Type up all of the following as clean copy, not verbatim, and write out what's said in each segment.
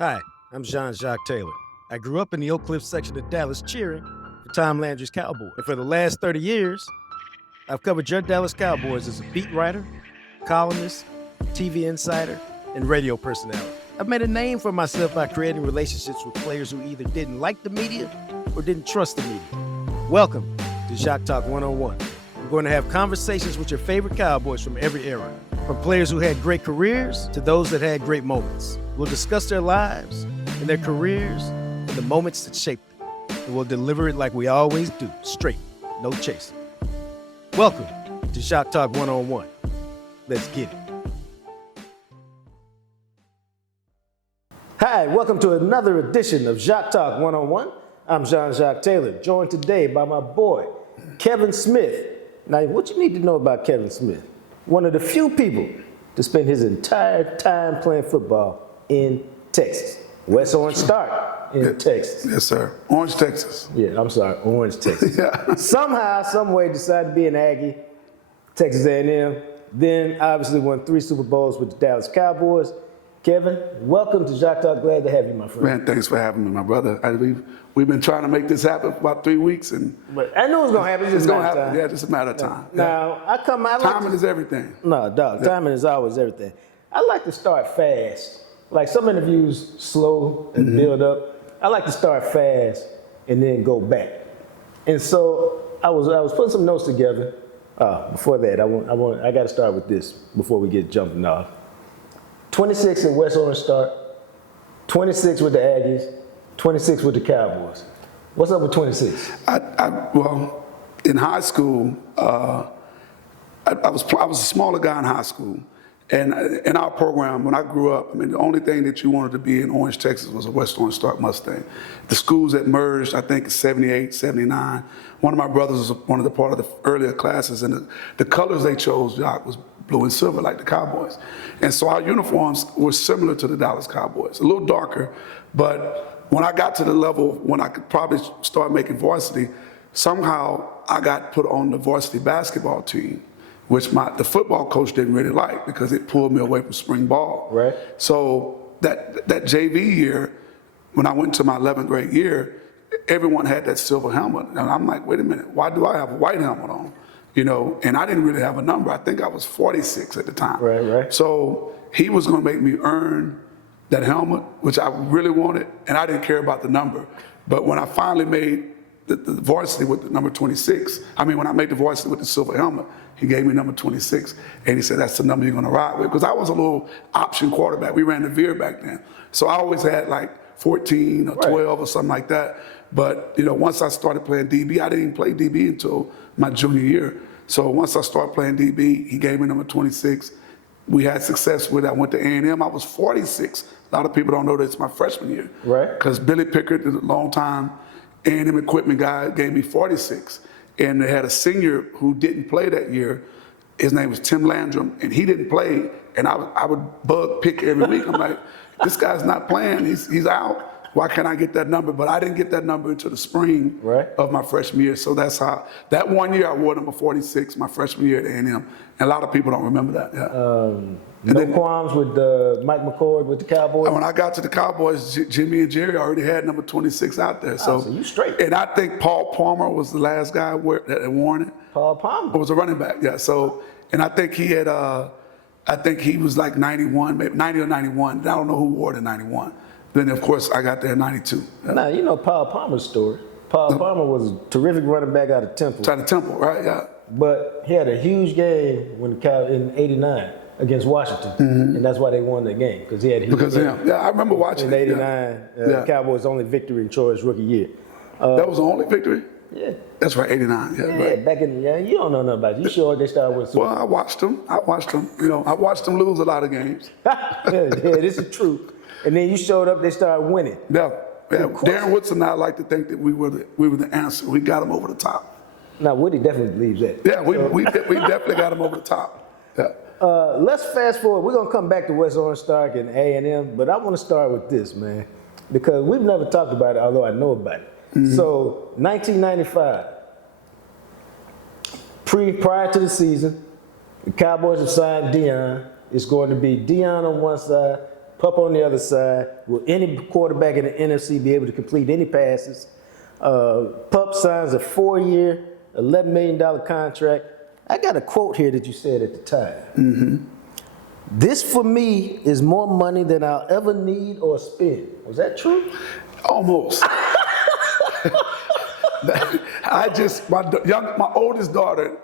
Hi, I'm Jacques Taylor. I grew up in the Oak Cliff section of Dallas cheering for Tom Landry's Cowboys. And for the last 30 years, I've covered your Dallas Cowboys as a beat writer, columnist, TV insider, and radio personality. I've made a name for myself by creating relationships with players who either didn't like the media or didn't trust the media. Welcome to JacquesTalk One On One. We're going to have conversations with your favorite Cowboys from every era, from players who had great careers to those that had great moments. We'll discuss their lives and their careers and the moments that shaped them. And we'll deliver it like we always do, straight, no chasing. Welcome to JacquesTalk One On One. Let's get it. Hi, welcome to another edition of JacquesTalk One On One. I'm Jacques Taylor, joined today by my boy, Kevin Smith. Now, what you need to know about Kevin Smith? One of the few people to spend his entire time playing football in Texas. West Orange start in Texas. Yes, sir. Orange, Texas. Yeah, I'm sorry, Orange, Texas. Yeah. Somehow, some way, decided to be an Aggie, Texas A&M. Then, obviously, won 3 Super Bowls with the Dallas Cowboys. Kevin, welcome to Jacques Talk. Glad to have you, my friend. Man, thanks for having me, my brother. We've been trying to make this happen for about 3 weeks, and But I knew it was gonna happen. it's gonna happen. Yeah, just a matter of time. Now, Timing is everything. No, dog. Timing is always everything. I like to start fast. Like some interviews, slow and build up. I like to start fast and then go back. And so I was putting some notes together. Before that, I got to start with this before we get jumping off. 26 in West Orange start, 26 with the Aggies, 26 with the Cowboys. What's up with 26? Well, in high school, I was a smaller guy in high school. And in our program, when I grew up, the only thing that you wanted to be in Orange, Texas was a West Orange Start Mustang. The schools that merged, I think, in 78, 79. One of my brothers was one of the part of the earlier classes, and the colors they chose, Jacques, was blue and silver like the Cowboys. And so our uniforms were similar to the Dallas Cowboys, a little darker, but when I got to the level when I could probably start making varsity, somehow I got put on the varsity basketball team, which the football coach didn't really like because it pulled me away from spring ball. Right. So that JV year, when I went to my 11th grade year, everyone had that silver helmet. And I'm like, wait a minute, why do I have a white helmet on? And I didn't really have a number. I think I was 46 at the time. Right. So he was gonna make me earn that helmet, which I really wanted, and I didn't care about the number. But when I finally made the varsity with the number 26, when I made the varsity with the silver helmet, he gave me number 26, and he said, that's the number you're gonna ride with. Because I was a little option quarterback. We ran the veer back then. So I always had like 14 or 12 or something like that. But once I started playing DB, I didn't even play DB until my junior year. So once I started playing DB, he gave me number 26. We had success with it. I went to A&M, I was 46. A lot of people don't know that it's my freshman year. Right. Because Billy Pickard, a long time A&M equipment guy, gave me 46. And they had a senior who didn't play that year. His name was Tim Landrum, and he didn't play. And I would bug pick every week. I'm like, this guy's not playing. He's out. Why can't I get that number? But I didn't get that number until the spring of my freshman year. So that's how, that one year I wore number 46, my freshman year at A&M. And a lot of people don't remember that. Yeah. No qualms with Mike McCord with the Cowboys? When I got to the Cowboys, Jimmy and Jerry already had number 26 out there. So you straight. And I think Paul Palmer was the last guy that had worn it. Paul Palmer? It was a running back, yeah. So, and I think he had, I think he was like 91, maybe 90 or 91. I don't know who wore the 91. Then, of course, I got there in 92. Yeah. Now, you know Paul Palmer's story. Paul Palmer was a terrific running back out of Temple. Out of Temple, right, yeah. But he had a huge game in '89 against Washington, and that's why they won the game, because he had a huge game. Yeah, I remember watching in '89, the Cowboys' only victory in Troy's rookie year. That was the only victory? Yeah. That's right, '89, yeah, right. Back in, you don't know nothing about it. You sure they started with Super Well, I watched them. I watched them lose a lot of games. This is true. And then you showed up, they started winning. Yeah. Darren Woodson and I like to think that we were the answer. We got him over the top. Now, Woody definitely believes that. Yeah, we definitely got him over the top. Yeah. Let's fast forward. We're going to come back to West Orange Stark and A&M, but I want to start with this, man, because we've never talked about it, although I know about it. So, 1995, prior to the season, the Cowboys have signed Deion. It's going to be Deion on one side, Pup on the other side. Will any quarterback in the NFC be able to complete any passes? Pup signs a 4-year, $11 million contract. I got a quote here that you said at the time. Mm-hmm. This for me is more money than I'll ever need or spend. Was that true? Almost. My oldest daughter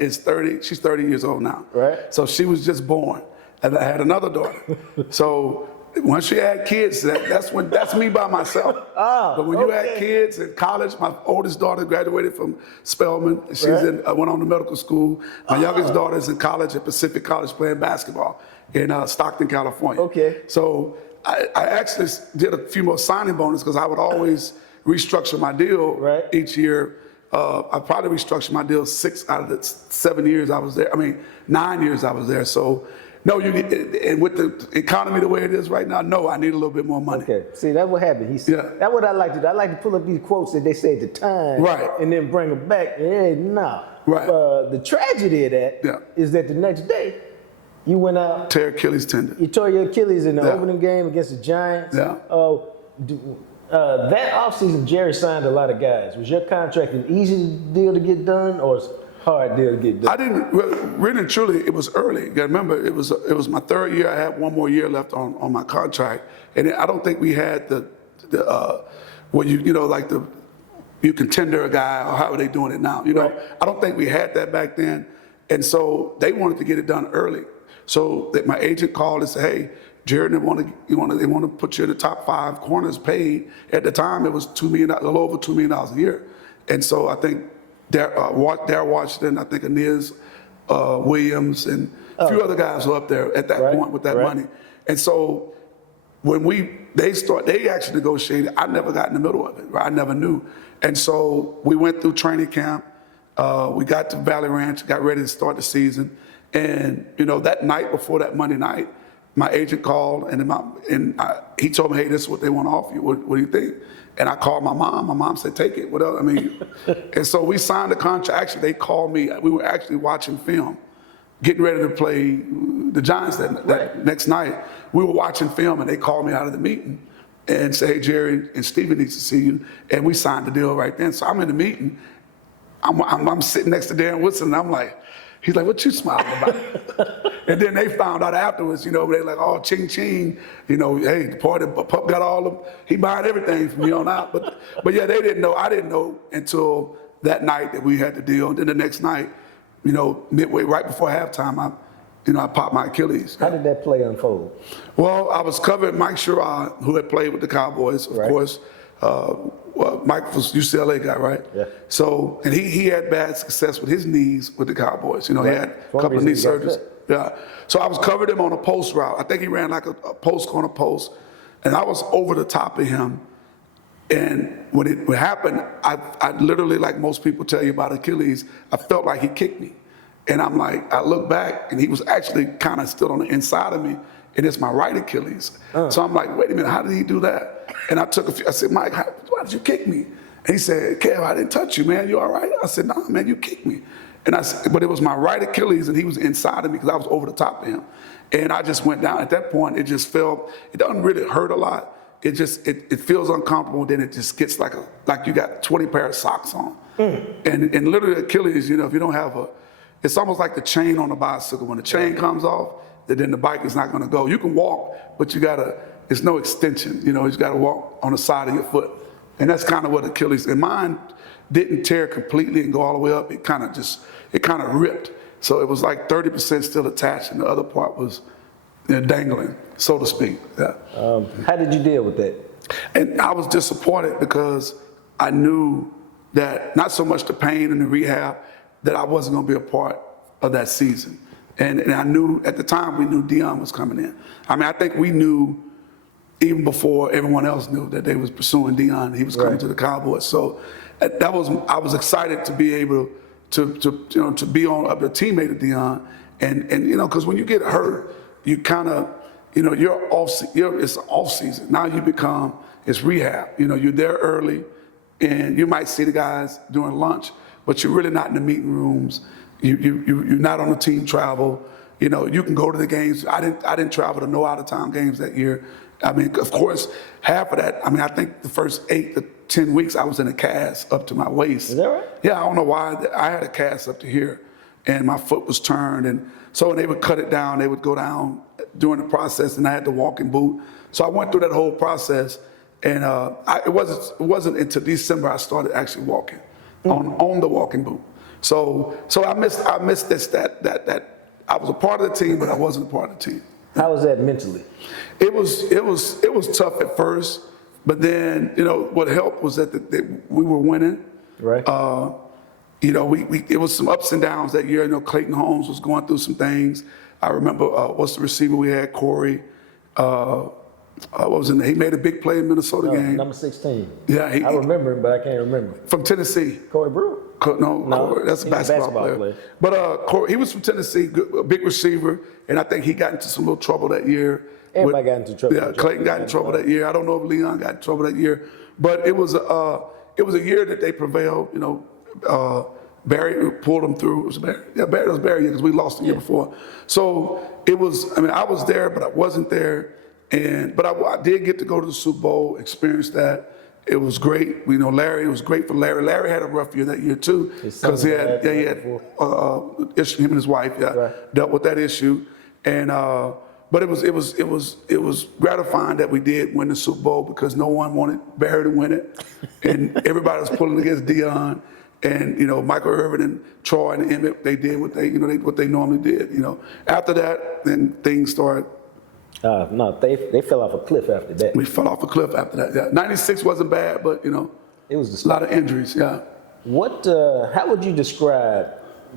is 30. She's 30 years old now. Right. So she was just born, and I had another daughter. So once she had kids, that's me by myself. But when you had kids in college, my oldest daughter graduated from Spelman. She's went on to medical school. My youngest daughter is in college at Pacific College playing basketball in Stockton, California. Okay. So I actually did a few more signing bonuses because I would always restructure my deal each year. I probably restructured my deal 6 out of the 7 years I was there. 9 years I was there. So, no, and with the economy the way it is right now, no, I need a little bit more money. Okay, see, that's what happened. That's what I like to do. I like to pull up these quotes that they say at the time, and then bring them back. Hey, no. Right. The tragedy of that is that the next day, you went out. Tear Achilles tendon. You tore your Achilles in the opening game against the Giants. Yeah. That offseason, Jerry signed a lot of guys. Was your contract an easy deal to get done, or was a hard deal to get done? I didn't really and truly. It was early. You gotta remember, it was my 3rd year. I had 1 more year left on my contract, and I don't think we had the where you can tender a guy, or how are they doing it now? I don't think we had that back then, and so they wanted to get it done early. So that my agent called and said, "Hey, Jared, they want to put you in the top 5 corners paid." At the time, it was $2 million, a little over $2 million a year. And so I think Darryl Washington, I think Aeneas Williams, and a few other guys were up there at that point with that money. And so when they actually negotiated, I never got in the middle of it. Right? I never knew. And so we went through training camp. We got to Valley Ranch, got ready to start the season. And that night before that Monday night, my agent called and he told me, "Hey, this is what they want to offer you. What do you think?" And I called my mom. My mom said, "Take it." What else? And so we signed the contract. Actually, they called me. We were actually watching film, getting ready to play the Giants that next night. We were watching film, and they called me out of the meeting and said, "Hey, Jerry and Steven needs to see you." And we signed the deal right then. So I'm in the meeting. I'm sitting next to Darren Woodson, and I'm like, he's like, "What you smiling about?" And then they found out afterwards, they like, "Oh, ching ching, hey, the party, Pup got all of them. He buying everything from me on out." But yeah, they didn't know. I didn't know until that night that we had the deal. And then the next night, midway, right before halftime, I popped my Achilles. How did that play unfold? Well, I was covering Mike Sherrod, who had played with the Cowboys, of course. Mike was UCLA guy, right? Yeah. So, and he had bad success with his knees with the Cowboys. He had a couple of knee surgeries. Yeah. So I was covering him on a post route. I think he ran like a post corner post, and I was over the top of him. And when it happened, I literally, like most people tell you about Achilles, I felt like he kicked me. And I'm like, I look back, and he was actually kind of still on the inside of me, and it's my right Achilles. So I'm like, wait a minute, how did he do that? And I said, "Mike, why did you kick me?" And he said, "Kev, I didn't touch you, man. You all right?" I said, "Nah, man, you kicked me." And but it was my right Achilles, and he was inside of me because I was over the top of him. And I just went down. At that point, it just felt, it doesn't really hurt a lot. It just, it feels uncomfortable. Then it just gets like you got 20 pair of socks on. And literally Achilles, if you don't have it's almost like the chain on a bicycle. When the chain comes off, then the bike is not going to go. You can walk, but it's no extension. You just got to walk on the side of your foot. And that's kind of what Achilles, and mine didn't tear completely and go all the way up. It kind of ripped. So it was like 30% still attached, and the other part was dangling, so to speak. Yeah. How did you deal with that? And I was disappointed because I knew that not so much the pain and the rehab, that I wasn't going to be a part of that season. And I knew, at the time, we knew Deion was coming in. I think we knew, even before everyone else knew, that they was pursuing Deion. He was coming to the Cowboys. So I was excited to be able to be on a teammate of Deion. And because when you get hurt, you kind of, it's off season. Now you become, it's rehab. You're there early, and you might see the guys during lunch, but you're really not in the meeting rooms. You're not on the team travel. You know, you can go to the games. I didn't travel to no out-of-town games that year. I mean, of course, half of that, I mean, I think the first 8 to 10 weeks I was in a cast up to my waist. Is that right? Yeah, I don't know why. I had a cast up to here, and my foot was turned. And so when they would cut it down, they would go down during the process, and I had the walking boot. So I went through that whole process, and it wasn't until December I started actually walking on the walking boot. So I missed this that I was a part of the team, but I wasn't a part of the team. How was that mentally? It was tough at first, but then what helped was that we were winning. Right. It was some ups and downs that year. Clayton Holmes was going through some things. I remember what's the receiver we had, Corey. What was he made a big play in Minnesota game. Number 16. Yeah, I remember him, but I can't remember. From Tennessee. Corey Brewer? No, Corey, that's a basketball player. But Corey, he was from Tennessee, a big receiver, and I think he got into some little trouble that year. Everybody got into trouble. Yeah, Clayton got in trouble that year. I don't know if Leon got in trouble that year, but it was a year that they prevailed. Barry pulled them through. It was Barry. Yeah, Barry was Barry because we lost the year before. So it was. I mean, I was there, but I wasn't there. But I did get to go to the Super Bowl, experience that. It was great. Larry. It was great for Larry. Larry had a rough year that year too because he had issue. Him and his wife dealt with that issue, and but it was gratifying that we did win the Super Bowl because no one wanted Barry to win it, and everybody was pulling against Dion. And Michael Irvin and Troy and Emmett, they did what they normally did. After that, then things started. No, they fell off a cliff after that. We fell off a cliff after that. Yeah, '96 wasn't bad, but it was a lot of injuries. Yeah. How would you describe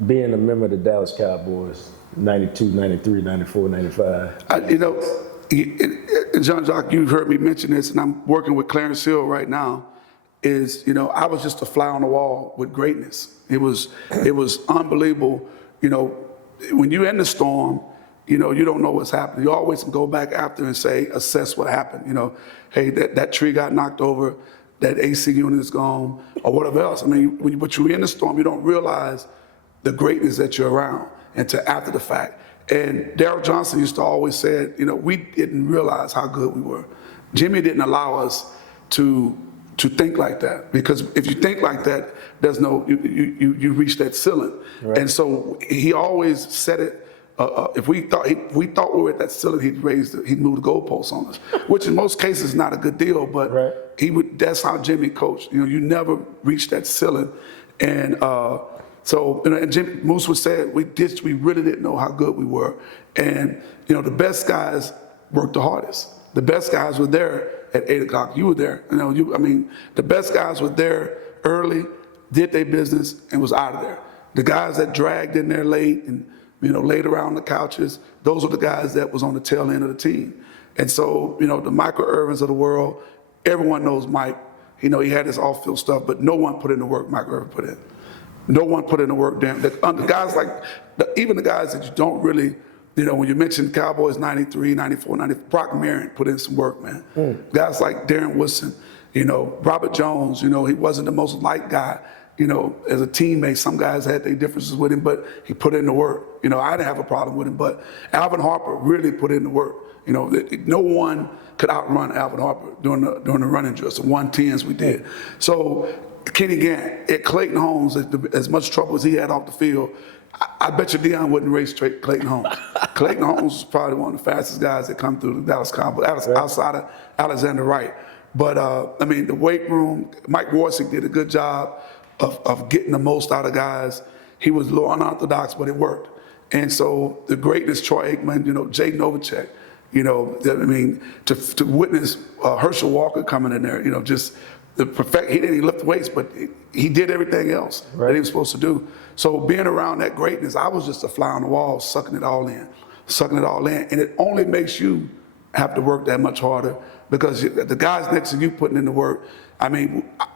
being a member of the Dallas Cowboys? 92, 93, 94, 95. Jean-Jacques, you've heard me mention this, and I'm working with Clarence Hill right now. I was just a fly on the wall with greatness. It was unbelievable. When you're in the storm, you don't know what's happening. You always go back after and assess what happened. Hey, that tree got knocked over, that AC unit is gone, or whatever else. I mean, but you're in the storm, you don't realize the greatness that you're around until after the fact. And Daryl Johnson used to always say, we didn't realize how good we were. Jimmy didn't allow us to think like that, because if you think like that, there's no you reach that ceiling. Right. And so he always said it. If we thought we were at that ceiling, he'd move the goalposts on us, which in most cases is not a good deal. But right. That's how Jimmy coached. You never reach that ceiling, and and Jim Moose would say we really didn't know how good we were, and the best guys worked the hardest. The best guys were there at 8 o'clock. You were there. The best guys were there early, did their business, and was out of there. The guys that dragged in there late and laid around the couches, those were the guys that was on the tail end of the team. And so, the Michael Irvins of the world, everyone knows Mike. He had his off-field stuff, but no one put in the work Michael Irvin put in. No one put in the work. The guys even the guys that you don't really. When you mentioned Cowboys 93, 94, 95, Brock Marion put in some work, man. Guys like Darren Woodson, Robert Jones, he wasn't the most liked guy, as a teammate. Some guys had their differences with him, but he put in the work. I didn't have a problem with him, but Alvin Harper really put in the work. No one could outrun Alvin Harper during the running drills, the 110s we did. So Kenny Gant, at Clayton Holmes, as much trouble as he had off the field, I bet you Dion wouldn't race Clayton Holmes. Clayton Holmes is probably one of the fastest guys that come through the Dallas Cowboys, outside of Alexander Wright. But, the weight room, Mike Warsick did a good job of getting the most out of guys. He was a little unorthodox, but it worked. And so the greatness, Troy Aikman, Jay Novacek, to witness Herschel Walker coming in there, just the perfect. He didn't lift weights, but he did everything else that he was supposed to do. So being around that greatness, I was just a fly on the wall, sucking it all in. And it only makes you have to work that much harder because the guys next to you putting in the work.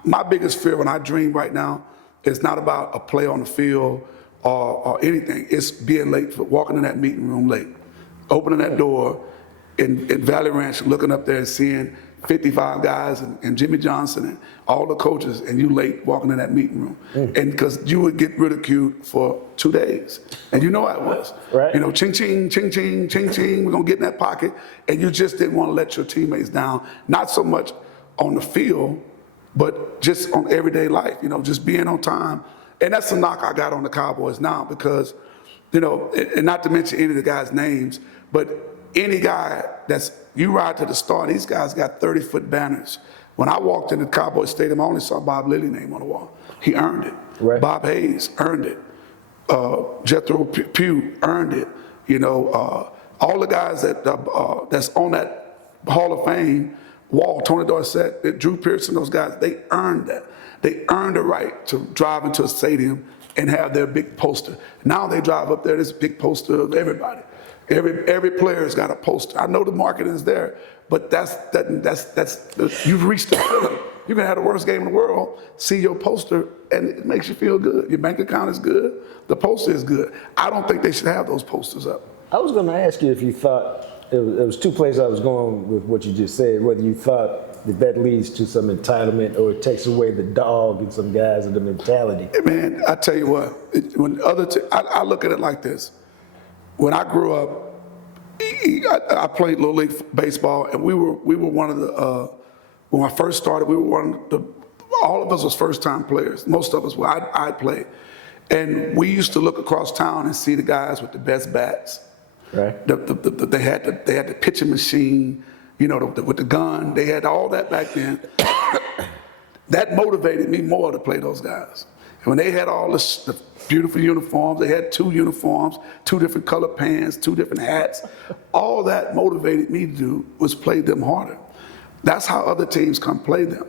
My biggest fear when I dream right now is not about a play on the field or anything. It's being late, walking in that meeting room late, opening that door in Valley Ranch, looking up there and seeing 55 guys and Jimmy Johnson and all the coaches, and you late walking in that meeting room. And because you would get ridiculed for 2 days. And you know how it was. Right. You know, ching, ching, ching, ching, ching, ching, we're going to get in that pocket. And you just didn't want to let your teammates down, not so much on the field, but just on everyday life, you know, just being on time. And that's the knock I got on the Cowboys now because, you know, and not to mention any of the guys' names, but any guy you ride to the start, these guys got 30-foot banners. When I walked into the Cowboys Stadium, I only saw Bob Lilly's name on the wall. He earned it. Right. Bob Hayes earned it. Jethro Pugh earned it. You know, all the guys that's on that Hall of Fame wall, Tony Dorsett, Drew Pearson, those guys, they earned that. They earned the right to drive into a stadium and have their big poster. Now they drive up there, there's a big poster of everybody. Every player's got a poster. I know the marketing is there, but you've reached the ceiling. You can have the worst game in the world, see your poster, and it makes you feel good. Your bank account is good. The poster is good. I don't think they should have those posters up. I was going to ask you if you thought, it was two places I was going with what you just said, whether you thought that leads to some entitlement or it takes away the dog in some guys and the mentality. Man, I tell you what, I look at it like this. When I grew up, I played Little League baseball, and we were one of the, when I first started, we were one of the, all of us was first-time players. Most of us were, I played. And we used to look across town and see the guys with the best bats. Right. They had the pitching machine, you know, with the gun. They had all that back then. That motivated me more to play those guys. And when they had all the beautiful uniforms, they had 2 uniforms, 2 different color pants, 2 different hats. All that motivated me to do was play them harder. That's how other teams come play them.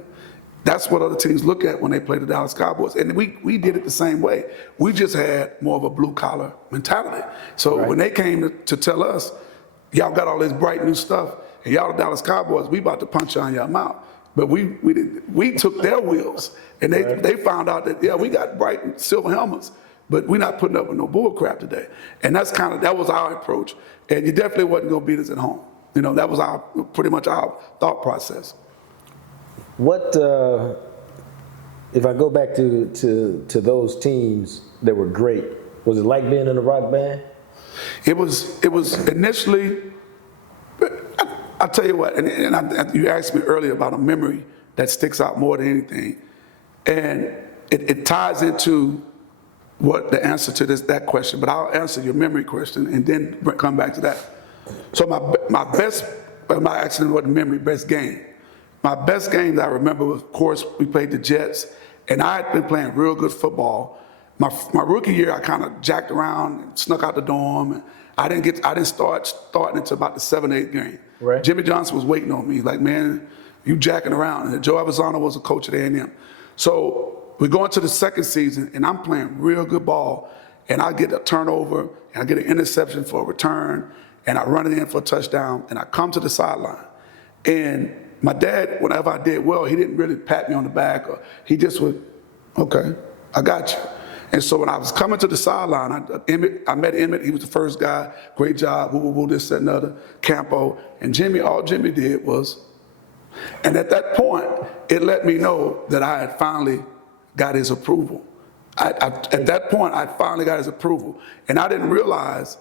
That's what other teams look at when they play the Dallas Cowboys. And we did it the same way. We just had more of a blue-collar mentality. So when they came to tell us, y'all got all this bright new stuff, and y'all the Dallas Cowboys, we about to punch you on your mouth. But we took their wheels, and they found out that, yeah, we got bright silver helmets, but we're not putting up with no bull crap today. And that was our approach. And you definitely wasn't going to beat us at home. You know, that was pretty much our thought process. What, if I go back to those teams that were great, was it like being in a rock band? It was initially, I'll tell you what, and you asked me earlier about a memory that sticks out more than anything. And it ties into what the answer to that question, but I'll answer your memory question and then come back to that. So my accident wasn't memory, best game. My best game that I remember was, of course, we played the Jets, and I had been playing real good football. My rookie year, I kind of jacked around and snuck out the dorm. And I didn't start starting until about the 7th, 8th game. Right. Jimmy Johnson was waiting on me, like, man, you jacking around. And Joe Arizona was a coach at A&M. So we go into the second season, and I'm playing real good ball, and I get a turnover, and I get an interception for a return, and I run it in for a touchdown, and I come to the sideline. And my dad, whenever I did well, he didn't really pat me on the back. Or he just would, okay, I got you. And so when I was coming to the sideline, I met Emmett. He was the first guy. Great job, woo, woo, woo, this, that, and other. Campo. And Jimmy, all Jimmy did was, and at that point, it let me know that I had finally got his approval. At that point, I finally got his approval. And I didn't realize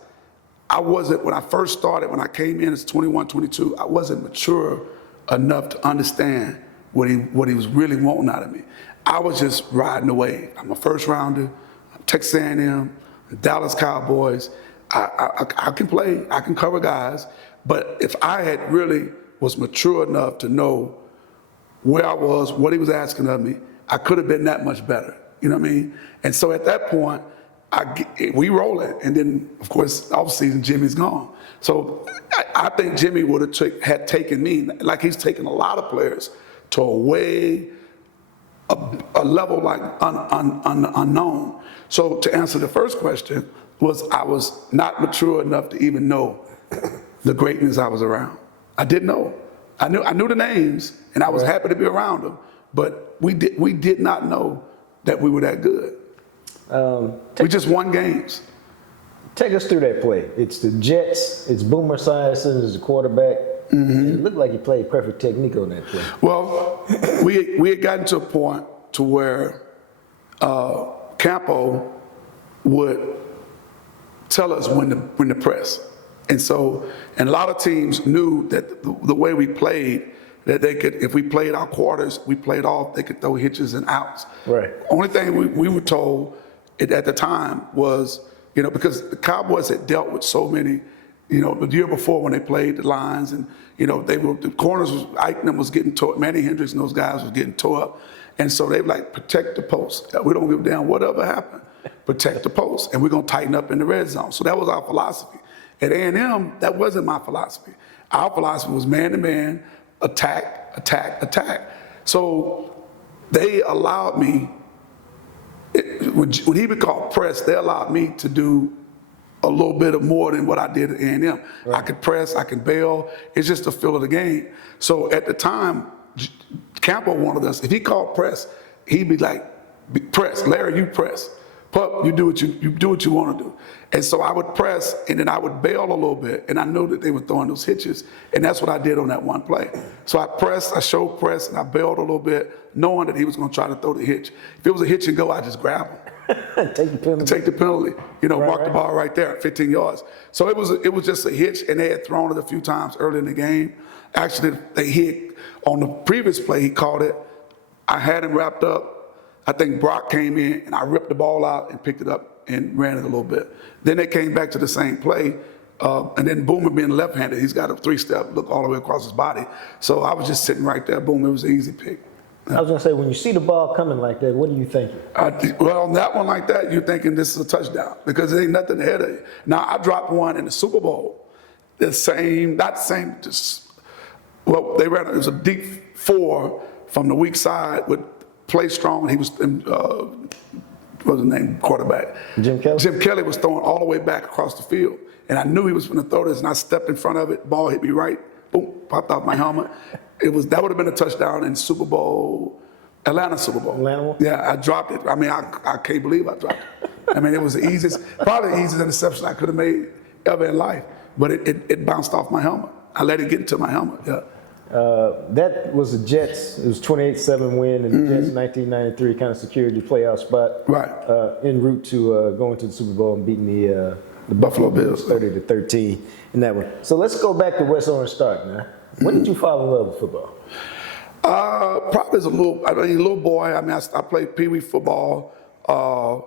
when I first started, when I came in as 21, 22, I wasn't mature enough to understand what he was really wanting out of me. I was just riding away. I'm a first rounder. I'm Texas A&M, Dallas Cowboys. I can play. I can cover guys. But if I had really was mature enough to know where I was, what he was asking of me, I could have been that much better. You know what I mean? And so at that point, we roll it. And then, of course, off-season, Jimmy's gone. So I think Jimmy would have had taken me, like he's taken a lot of players, to a level like unknown. So to answer the first question, I was not mature enough to even know the greatness I was around. I didn't know. I knew the names, and I was happy to be around them, but we did not know that we were that good. We just won games. Take us through that play. It's the Jets. It's Boomer Esiason as the quarterback. And it looked like he played perfect technique on that play. Well, we had gotten to a point to where Campo would tell us when to press. And a lot of teams knew that the way we played, that they could, if we played our quarters, we played off, they could throw hitches and outs. Right. Only thing we were told at the time was, because the Cowboys had dealt with so many, the year before when they played the lines, and the corners was getting tore, Manny Hendricks and those guys was getting tore up, and so they were like, protect the post. We don't give a damn whatever happened. Protect the post, and we're gonna tighten up in the red zone. So that was our philosophy. At A&M, that wasn't my philosophy. Our philosophy was man-to-man, attack, attack, attack. So they allowed me, when he would call press, they allowed me to do a little bit of more than what I did at A&M. Right. I could press, I could bail. It's just the feel of the game. So at the time, Campo wanted us, if he called press, he'd be like, press, Larry, you press. Pup, you do what you want to do. And so I would press, and then I would bail a little bit, and I knew that they were throwing those hitches, and that's what I did on that one play. So I pressed, I showed press, and I bailed a little bit, knowing that he was going to try to throw the hitch. If it was a hitch and go, I just grab him. Take the penalty. Take the penalty. Mark the ball right there, 15 yards. So it was just a hitch, and they had thrown it a few times early in the game. Actually, they hit on the previous play. He caught it. I had him wrapped up. I think Brock came in, and I ripped the ball out and picked it up and ran it a little bit. Then they came back to the same play, and then Boomer being left-handed, he's got a three-step look all the way across his body. So I was just sitting right there. Boom, it was an easy pick. I was going to say, when you see the ball coming like that, what are you thinking? Well, on that one like that, you're thinking this is a touchdown because there ain't nothing ahead of you. Now, I dropped one in the Super Bowl. Not the same, they ran, it was a deep four from the weak side with play strong. He was, what was his name, quarterback? Jim Kelly? Jim Kelly was throwing all the way back across the field. And I knew he was going to throw this, and I stepped in front of it. Ball hit me right. Boom, popped off my helmet. That would have been a touchdown in Super Bowl, Atlanta Super Bowl. Atlanta? Yeah, I dropped it. I mean, I can't believe I dropped it. I mean, it was the easiest, probably the easiest interception I could have made ever in life. But it bounced off my helmet. I let it get into my helmet, yeah. That was the Jets. It was 28-7 win, and the Jets 1993 kind of secured the playoff spot. Right. En route to going to the Super Bowl and beating the Buffalo Bills 30-13 in that one. So let's go back to West Orange Stark now. When did you fall in love with football? Probably as a little boy. I mean, I played Pee Wee football. I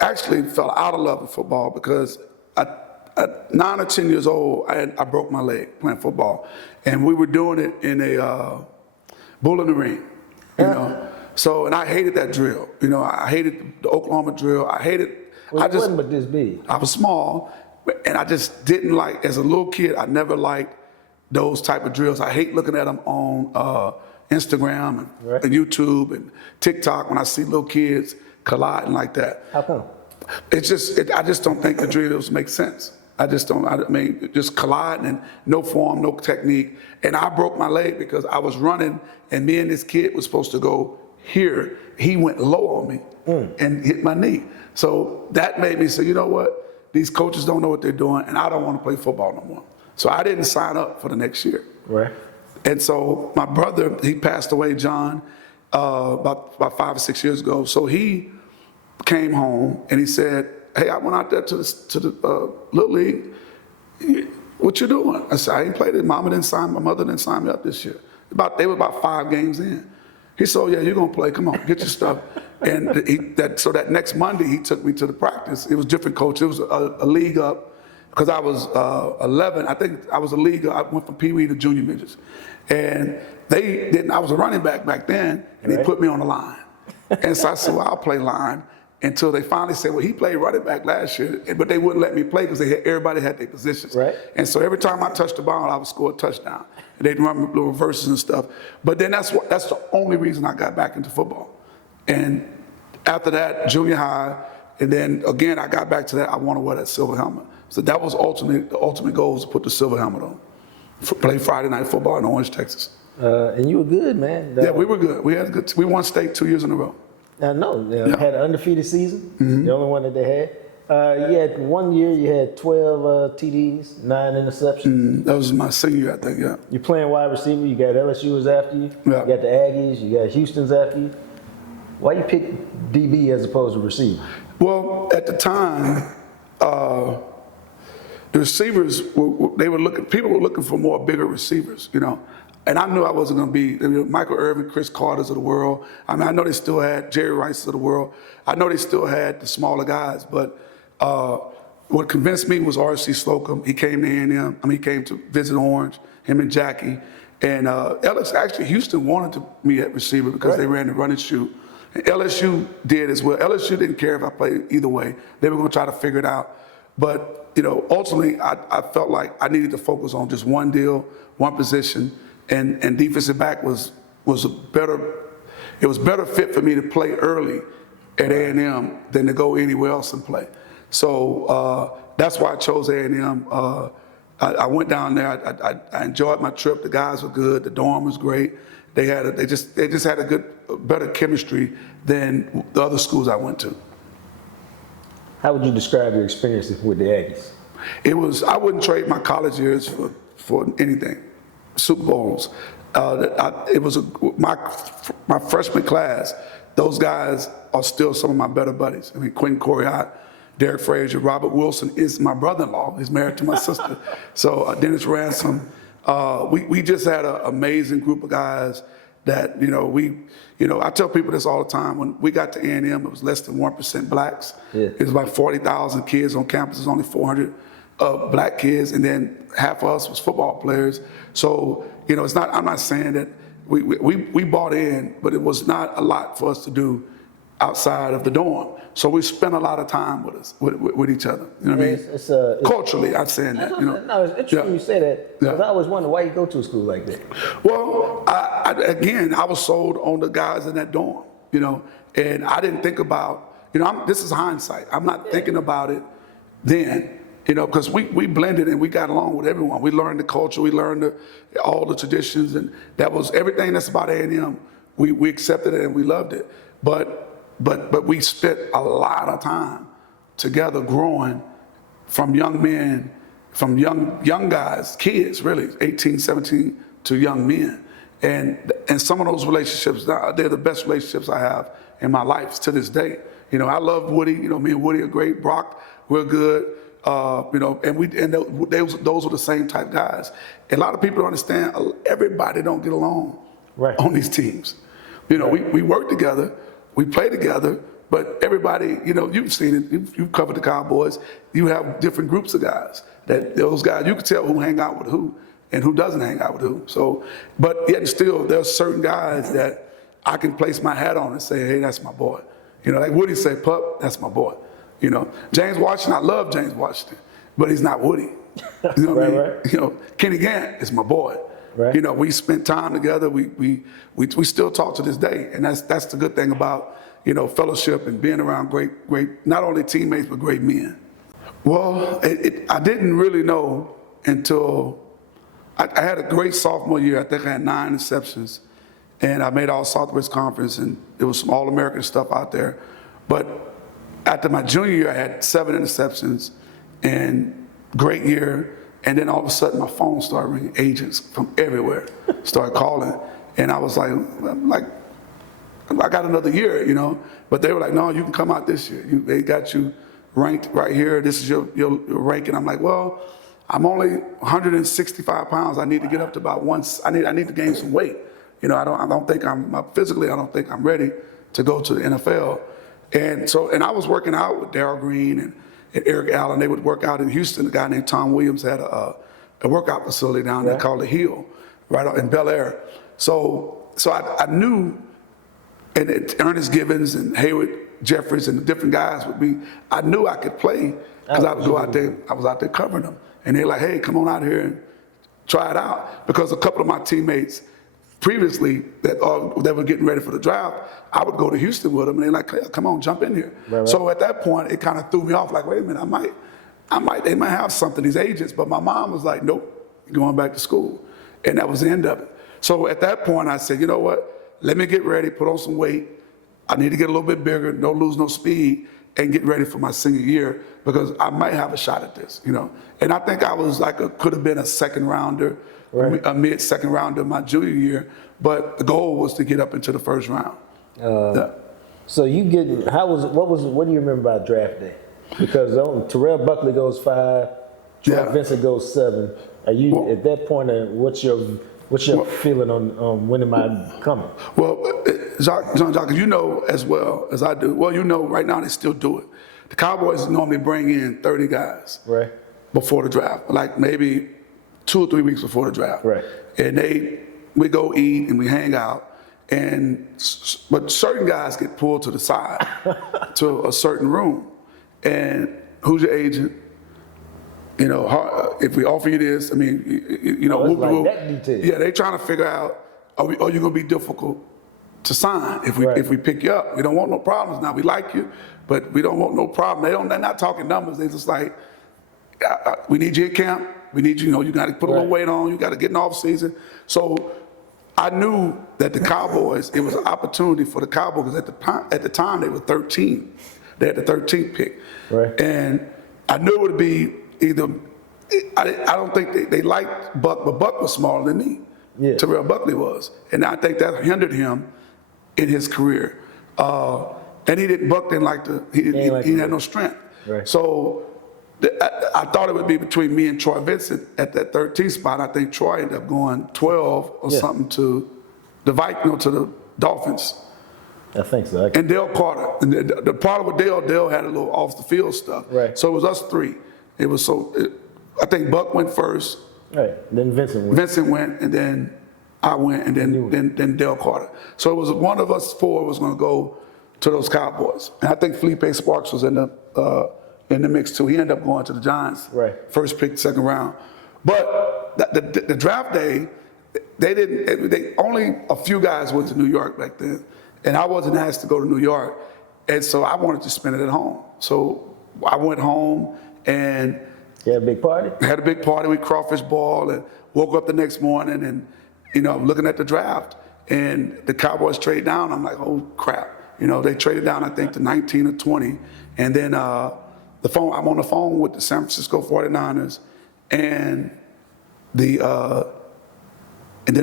actually fell out of love with football because at 9 or 10 years old, I broke my leg playing football, and we were doing it in a bull in the ring, So, and I hated that drill. I hated the Oklahoma drill. I hated. Well, it wasn't but this big. I was small, and I just didn't like. As a little kid, I never liked those type of drills. I hate looking at them on Instagram and YouTube and TikTok when I see little kids colliding like that. How come? I just don't think the drills make sense. Just colliding and no form, no technique. And I broke my leg because I was running and me and this kid was supposed to go here. He went low on me and hit my knee. So that made me say, you know what? These coaches don't know what they're doing and I don't want to play football no more. So I didn't sign up for the next year. Right. And so my brother, he passed away, John, about 5 or 6 years ago. So he came home and he said, hey, I went out there to the Little League. What you doing? I said, I ain't played it. My mother didn't sign me up this year. They were about 5 games in. He said, oh yeah, you're gonna play, come on, get your stuff. And so that next Monday, he took me to the practice. It was different coach, it was a league up. Because I was 11, I think I was a league. I went from Pee Wee to junior midgets. And I was a running back then, and they put me on the line. And so I said, well, I'll play line. Until they finally said, well, he played running back last year, but they wouldn't let me play because everybody had their positions. Right. And so every time I touched the ball, I would score a touchdown. And they'd run little reverses and stuff. But then that's the only reason I got back into football. And after that, junior high, and then again, I got back to that, I want to wear that silver helmet. So that was the ultimate goal was to put the silver helmet on. Play Friday night football in Orange, Texas. And you were good, man. Yeah, we were good. We won state 2 years in a row. I know. They had an undefeated season, the only one that they had. You had 1 year, you had 12 TDs, 9 interceptions. That was my senior year, I think, yeah. You're playing wide receiver. You got LSU was after you. Yeah. You got the Aggies. You got Houston's after you. Why you pick DB as opposed to receiver? Well, at the time, the receivers people were looking for more bigger receivers, you know. And I knew I wasn't going to be Michael Irvin, Chris Carter's of the world. I mean, I know they still had Jerry Rice's of the world. I know they still had the smaller guys, but what convinced me was R.C. Slocum. He came to A&M. I mean, he came to visit Orange, him and Jackie. And actually, Houston wanted me at receiver because they ran the run and shoot. And LSU did as well. LSU didn't care if I played either way. They were going to try to figure it out. But, you know, ultimately, I felt like I needed to focus on just one deal, one position. And defensive back was a better fit for me to play early at A&M than to go anywhere else and play. So that's why I chose A&M. I went down there. I enjoyed my trip. The guys were good. The dorm was great. They just had a better chemistry than the other schools I went to. How would you describe your experience with the Aggies? I wouldn't trade my college years for anything. Super Bowls. My freshman class. Those guys are still some of my better buddies. I mean, Quentin Coriat, Derek Frazier, Robert Wilson is my brother-in-law. He's married to my sister. So Dennis Ransom. We just had an amazing group of guys that I tell people this all the time. When we got to A&M, it was less than 1% blacks. Yeah. It was like 40,000 kids on campus. There's only 400 black kids, and then half of us was football players. So, it's not. I'm not saying that we bought in, but it was not a lot for us to do outside of the dorm. So we spent a lot of time with each other. You know what I mean? Culturally, I'm saying that. No, it's interesting you say that, because I always wonder why you go to a school like that. Well, I was sold on the guys in that dorm, and I didn't think about, this is hindsight. I'm not thinking about it then. Because we blended and we got along with everyone. We learned the culture, we learned all the traditions, and that was everything that's about A&M. We accepted it and we loved it. But we spent a lot of time together growing from young men, from young guys, kids really, 18, 17 to young men. And some of those relationships, they're the best relationships I have in my life to this day. I love Woody. Me and Woody are great. Brock, we're good. And those are the same type guys. A lot of people don't understand. Everybody don't get along on these teams. We work together, we play together, but everybody, you've seen it. You've covered the Cowboys. You have different groups of guys. Those guys, you can tell who hang out with who and who doesn't hang out with who. So, but yet still, there's certain guys that I can place my hat on and say, hey, that's my boy. Like Woody say, Pup, that's my boy. James Washington, I love James Washington, but he's not Woody. You know what I mean? Kenny Gant is my boy. Right. We spent time together. We still talk to this day, and that's the good thing about fellowship and being around great not only teammates but great men. Well, I didn't really know until I had a great sophomore year. I think I had 9 interceptions, and I made All Southwest Conference, and there was some All-American stuff out there, but after my junior year, I had 7 interceptions and great year. And then all of a sudden, my phone started ringing. Agents from everywhere started calling. And I was like, I got another year, But they were like, no, you can come out this year. They got you ranked right here. This is your ranking. I'm like, well, I'm only 165 pounds. I need to get up to about I need to gain some weight. I don't think physically, I don't think I'm ready to go to the NFL. And I was working out with Darryl Green and Eric Allen. They would work out in Houston. A guy named Tom Williams had a workout facility down there called The Hill, right out in Bel Air. So I knew, and Ernest Gibbons and Hayward Jeffries and the different guys would be, I knew I could play because I would go out there. I was out there covering them. And they're like, hey, come on out here and try it out. Because a couple of my teammates previously that were getting ready for the draft, I would go to Houston with them, and they're like, hey, come on, jump in here. Right. So at that point, it kind of threw me off, like, wait a minute, they might have something, these agents, but my mom was like, nope, you're going back to school. And that was the end of it. So at that point, I said, you know what, let me get ready, put on some weight. I need to get a little bit bigger, don't lose no speed, and get ready for my senior year because I might have a shot at this, you know. And I think I was like could have been a second rounder, Right. a mid-second rounder my junior year, but the goal was to get up into the first round. Yeah. So you get what do you remember about draft day? Because Terrell Buckley goes 5, Troy Yeah. Vincent goes 7. Are you Well- at that point? What's your feeling on when am I coming? Well, Jacques, you know as well as I do. Well, you know right now they still do it. The Cowboys normally bring in 30 guys Right. before the draft, like maybe 2 or 3 weeks before the draft. Right. And we go eat and we hang out, but certain guys get pulled to the side to a certain room. And who's your agent? You know, if we offer you this, I mean, you know, Oh, it's like that detail. yeah, they trying to figure out, are you going to be difficult to sign if we pick you up? We don't want no problems. Now we like you, but we don't want no problem. They're not talking numbers. They just like, we need you in camp. We need you. You know, you got to put a little weight on. You got to get in off season. So I knew that the Cowboys, it was an opportunity for the Cowboys because at the time they were 13. They had the 13th pick, Right. and I knew it would be either. I don't think they liked Buck, but Buck was smaller than me. Yeah. Terrell Buckley was, and I think that hindered him in his career. And Buck didn't like he had no strength. Right. So I thought it would be between me and Troy Vincent at that 13th spot. I think Troy ended up going 12 or something to the Vikings, to the Dolphins. I think so. And Dale Carter. And the part with Dale had a little off the field stuff. Right. So it was us three. It was I think Buck went first. Right. Then Vincent went. Vincent went, and then I went, and then Dale Carter. So it was one of us four was going to go to those Cowboys. And I think Felipe Sparks was in the mix too. He ended up going to the Giants. Right. First pick, second round. But the draft day, they only a few guys went to New York back then. And I wasn't asked to go to New York. And so I wanted to spend it at home. So I went home and You had a big party? had a big party with crawfish ball and woke up the next morning and, you know, looking at the draft. And the Cowboys trade down. I'm like, oh, crap. You know, they traded down, I think, to 19 or 20. And then I'm on the phone with the San Francisco 49ers and then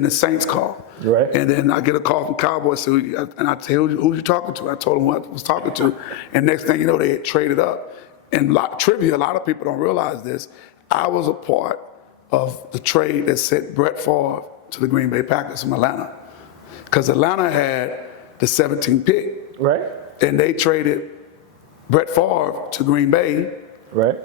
the Saints call. Right. And then I get a call from Cowboys, and I tell who you talking to. I told them who I was talking to. And next thing you know, they had traded up. And a lot of people don't realize this. I was a part of the trade that sent Brett Favre to the Green Bay Packers from Atlanta. Because Atlanta had the 17th pick. Right. And they traded Brett Favre to Green Bay. Right.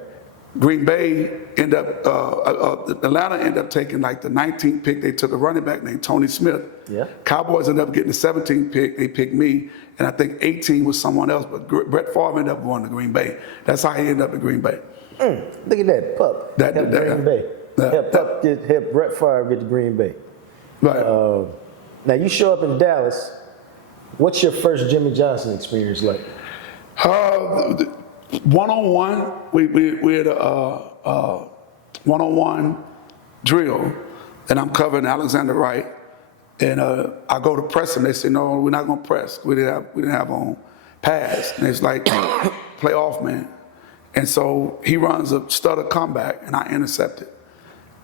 Green Bay Atlanta ended up taking like the 19th pick. They took a running back named Tony Smith. Yeah. Cowboys ended up getting the 17th pick. They picked me, and I think 18 was someone else. But Brett Favre ended up going to Green Bay. That's how he ended up in Green Bay. Look at that, Pup. That- Helped that- Green Bay. that- Helped Brett Favre get to Green Bay. Right. Now you show up in Dallas. What's your first Jimmy Johnson experience like? One-on-one, we had a one-on-one drill, and I'm covering Alexander Wright, and I go to press him. They say, no, we're not going to press. We didn't have on pass. And it's like, play off, man. And so he runs a stutter comeback, and I intercept it.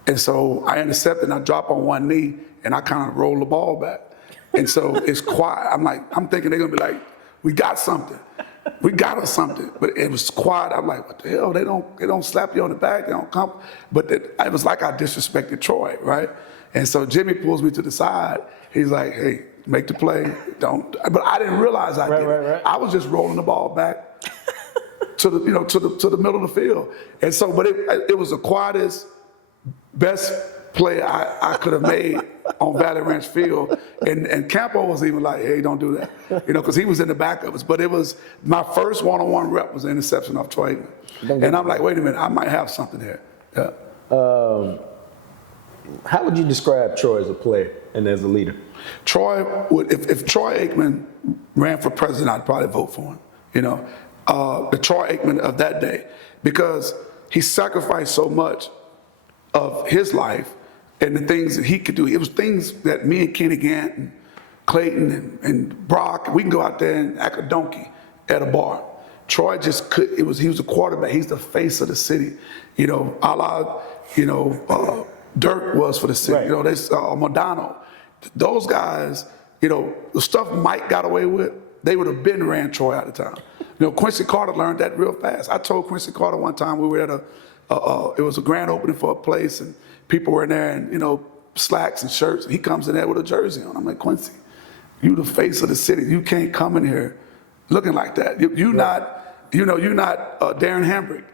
And so I intercept it, and I drop on one knee, and I kind of roll the ball back. And so it's quiet. I'm thinking they're going to be like, we got something. We got us something, but it was quiet. I'm like, what the hell? They don't slap you on the back. They don't come. But it was like I disrespected Troy, right? And so Jimmy pulls me to the side. He's like, hey, make the play. Don't. But I didn't realize I did. Right. I was just rolling the ball back to the middle of the field. And so, but it was the quietest, best play I could have made on Valley Ranch Field. And Campo was even like, hey, don't do that. Because he was in the back of us. But it was my first one-on-one rep was an interception off Troy Aikman. And I'm like, wait a minute, I might have something here. Yeah. How would you describe Troy as a player and as a leader? Troy would, if Troy Aikman ran for president, I'd probably vote for him. The Troy Aikman of that day, because he sacrificed so much of his life and the things that he could do. It was things that me and Kenny Gant and Clayton and Brock, we can go out there and act a donkey at a bar. Troy just could. He was a quarterback. He's the face of the city, a la Dirk was for the city. Right. There's Modano. Those guys, the stuff Mike got away with, they would have been ran Troy out of town. Quincy Carter learned that real fast. I told Quincy Carter one time we were at it was a grand opening for a place, and people were in there, and slacks and shirts. And he comes in there with a jersey on. I'm like, Quincy, you the face of the city. You can't come in here looking like that. You're not. You're not Darren Hambrick.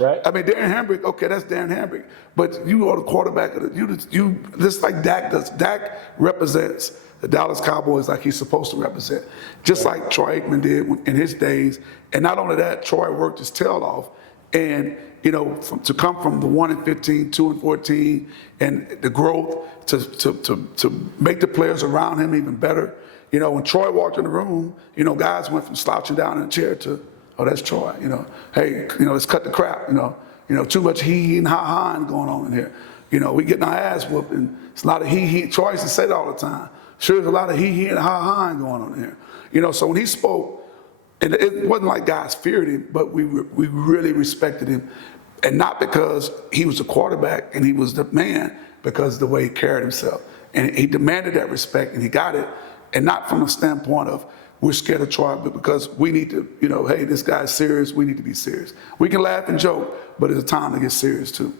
Right. I mean, Darren Hambrick. Okay, that's Darren Hambrick. But you are the quarterback of you just like Dak does. Dak represents the Dallas Cowboys like he's supposed to represent, just like Troy Aikman did in his days. And not only that, Troy worked his tail off. And to come from the 1-15, 2-14, and the growth to make the players around him even better. When Troy walked in the room, guys went from slouching down in a chair to, oh, that's Troy. Hey, let's cut the crap. Too much he and ha going on in here. We getting our ass whooped, and it's a lot of he. Troy used to say that all the time. Sure, there's a lot of he and ha going on in here. So when he spoke, and it wasn't like guys feared him, but we really respected him, and not because he was a quarterback and he was the man, because of the way he carried himself, and he demanded that respect, and he got it, and not from a standpoint of we're scared of Troy, but because we need to, hey, this guy's serious, we need to be serious. We can laugh and joke, but it's a time to get serious too.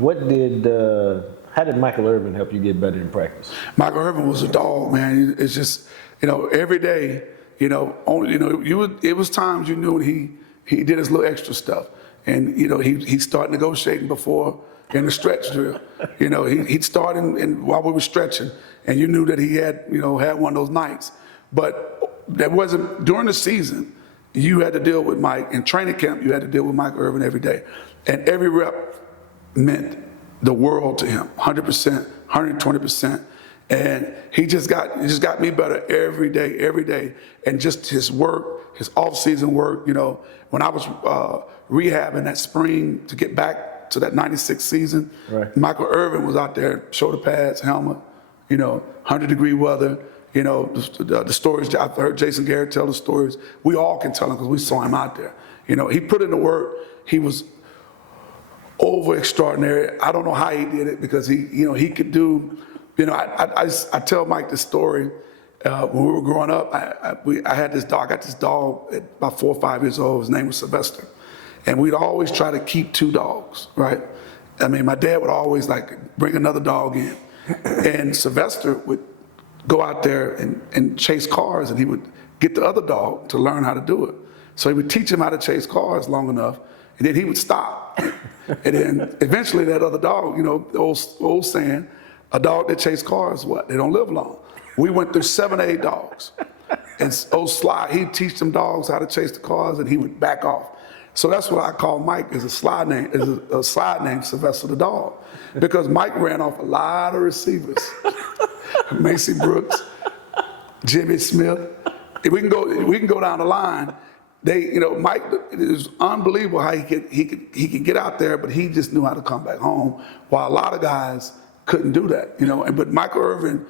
How did Michael Irvin help you get better in practice? Michael Irvin was a dog, man. It's just, every day, it was times you knew when he did his little extra stuff. And, he'd start negotiating before in the stretch drill. He'd start while we were stretching, and you knew that he had one of those nights. But that wasn't, during the season, you had to deal with Mike. In training camp, you had to deal with Michael Irvin every day. And every rep meant the world to him, 100%, 120%. And he just got me better every day. And just his work, his off-season work, when I was rehabbing that spring to get back to that 96 season, right. Michael Irvin was out there, shoulder pads, helmet, 100-degree weather, the stories, I've heard Jason Garrett tell the stories. We all can tell them because we saw him out there. He put in the work. He was over extraordinary. I don't know how he did it, because he could do, I tell Mike this story. When we were growing up, I had this dog. I got this dog at about 4 or 5 years old. His name was Sylvester. And we'd always try to keep 2 dogs, right? I mean, my dad would always bring another dog in. And Sylvester would go out there and chase cars, and he would get the other dog to learn how to do it. So he would teach him how to chase cars long enough, and then he would stop. And then eventually that other dog, the old saying, a dog that chases cars, what? They don't live long. We went through 7 or 8 dogs. And old Sly, he'd teach them dogs how to chase the cars, and he would back off. So that's what I call Mike, is a slide name, Sylvester the dog. Because Mike ran off a lot of receivers. Macy Brooks, Jimmy Smith. If we can go down the line. Mike, it is unbelievable how he could get out there, but he just knew how to come back home, while a lot of guys couldn't do that. But Michael Irvin,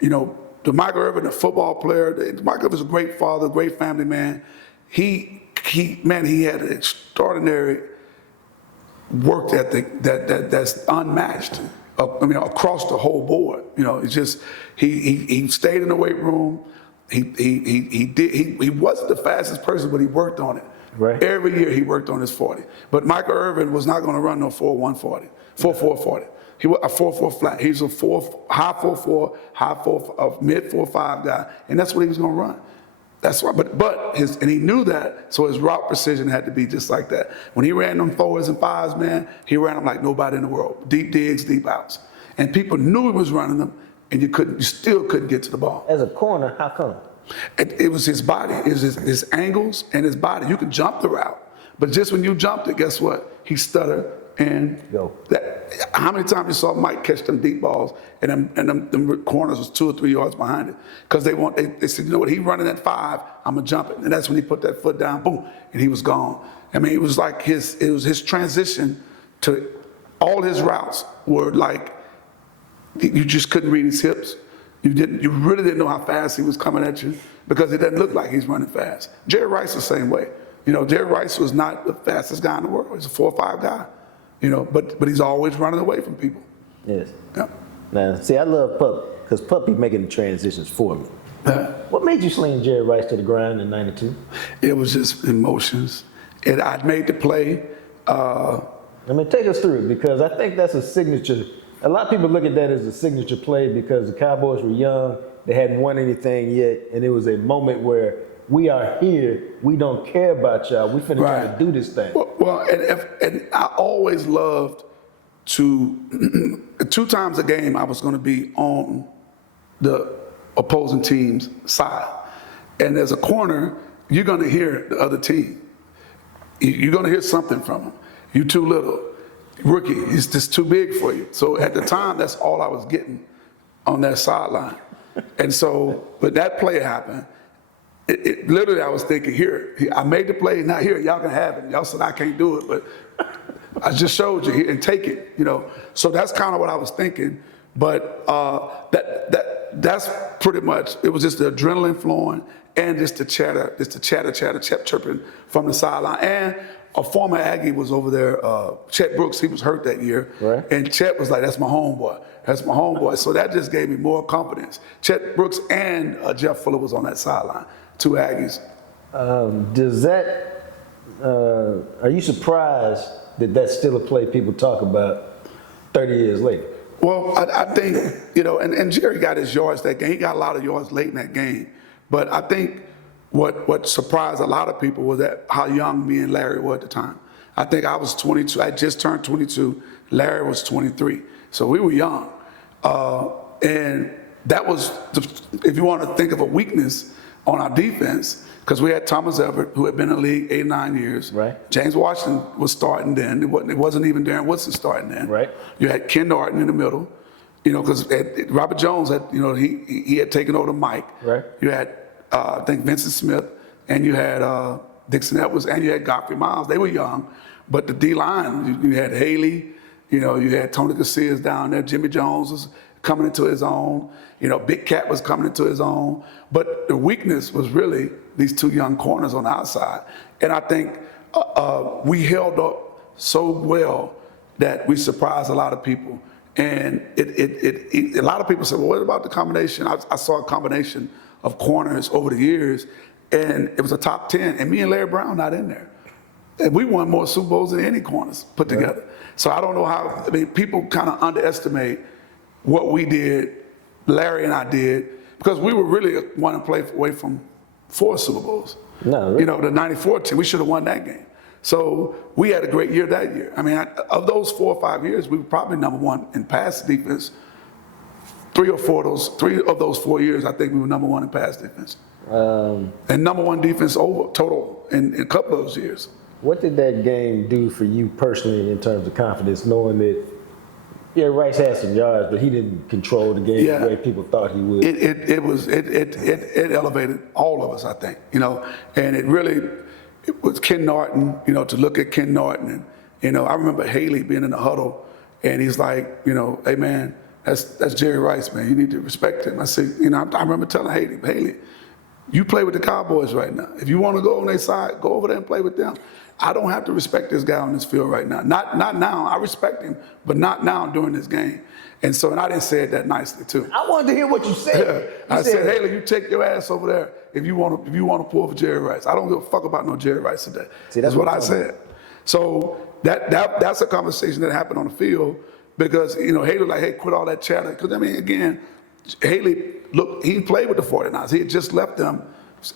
the football player, Michael Irvin was a great father, great family man. He had an extraordinary work ethic that's unmatched. Across the whole board. It's just he stayed in the weight room. He wasn't the fastest person, but he worked on it. Right. Every year he worked on his 40. But Michael Irvin was not going to run no 4.140, 4.440. He was a 4.4 flat. He's a high 4.4, mid 4.5 guy, and that's what he was going to run. That's why. And he knew that, so his route precision had to be just like that. When he ran them 4s and 5s, man, he ran them like nobody in the world. Deep digs, deep outs, and people knew he was running them, and you still couldn't get to the ball. As a corner, how come? It was his body. It was his angles and his body. You could jump the route, but just when you jumped it, guess what? He stuttered and go. How many times you saw Mike catch them deep balls and them corners was 2 or 3 yards behind it? Because they said, what, he running at 5, I'm gonna jump it. And that's when he put that foot down, boom, and he was gone. I mean, it was like his transition to all his routes were like, you just couldn't read his hips. You really didn't know how fast he was coming at you, because it doesn't look like he's running fast. Jerry Rice the same way. Jerry Rice was not the fastest guy in the world. He's a 4.5 guy, but he's always running away from people. Yes. Yeah. Now, see, I love Pup because Pup be making the transitions for me. What made you sling Jerry Rice to the ground in '92? It was just emotions. And I'd made the play. Take us through it because I think that's a signature. A lot of people look at that as a signature play because the Cowboys were young, they hadn't won anything yet, and it was a moment where we are here, we don't care about y'all, we finna try to do this thing. And I always loved to, 2 times a game I was gonna be on the opposing team's side. And as a corner, you're gonna hear the other team. You're gonna hear something from them. You too little. Rookie, he's just too big for you. So at the time, that's all I was getting on that sideline. And so, but that play happened. It literally, I was thinking, here, I made the play, now here, y'all can have it. Y'all said I can't do it, but I just showed you here and take it, So that's kind of what I was thinking. But that's pretty much, it was just the adrenaline flowing and just the chatter, chirping from the sideline. And a former Aggie was over there, Chet Brooks, he was hurt that year. Right. And Chet was like, that's my homeboy. That's my homeboy. So that just gave me more confidence. Chet Brooks and Jeff Fuller was on that sideline, 2 Aggies. Are you surprised that that's still a play people talk about 30 years later? Well, I think, and Jerry got his yards that game. He got a lot of yards late in that game. But I think what surprised a lot of people was that how young me and Larry were at the time. I think I was 22. I just turned 22. Larry was 23. So we were young. And that was, if you want to think of a weakness on our defense, because we had Thomas Everett, who had been in the league 8 or 9 years. Right. James Washington was starting then. It wasn't even Darren Woodson starting then. Right. You had Ken Norton in the middle, because Robert Jones had, he had taken over the mic. Right. You had, I think, Vincent Smith, and you had Dixon Edwards, and you had Godfrey Miles. They were young, but the D-line, you had Haley, you had Tony Casillas down there. Jimmy Jones was coming into his own. Big Cat was coming into his own. But the weakness was really these 2 young corners on the outside. And I think we held up so well that we surprised a lot of people. And a lot of people said, well, what about the combination? I saw a combination of corners over the years, and it was a top 10, and me and Larry Brown not in there. And we won more Super Bowls than any corners put together. So I don't know how, people kind of underestimate what we did, Larry and I did, because we were really one play away from 4 Super Bowls. No, really? The 94 team, we should have won that game. So we had a great year that year. Of those 4 or 5 years, we were probably number 1 in pass defense. 3 of those 4 years, I think we were number 1 in pass defense. And number 1 defense over total in a couple of those years. What did that game do for you personally in terms of confidence, knowing that Rice had some yards, but he didn't control the game the way people thought he would? It elevated all of us, I think, and it was Ken Norton, to look at Ken Norton, and, I remember Haley being in the huddle, and he's like, hey man, that's Jerry Rice, man, you need to respect him. I said, I remember telling Haley, you play with the Cowboys right now. If you want to go on their side, go over there and play with them. I don't have to respect this guy on this field right now. Not now. I respect him, but not now during this game. And I didn't say it that nicely too. I wanted to hear what you said. I said, Haley, you take your ass over there if you want to pull for Jerry Rice. I don't give a fuck about no Jerry Rice today. See, that's what I said. So that's a conversation that happened on the field because Haley was like, hey, quit all that chatter. Because again, Haley, look, he played with the 49ers. He had just left them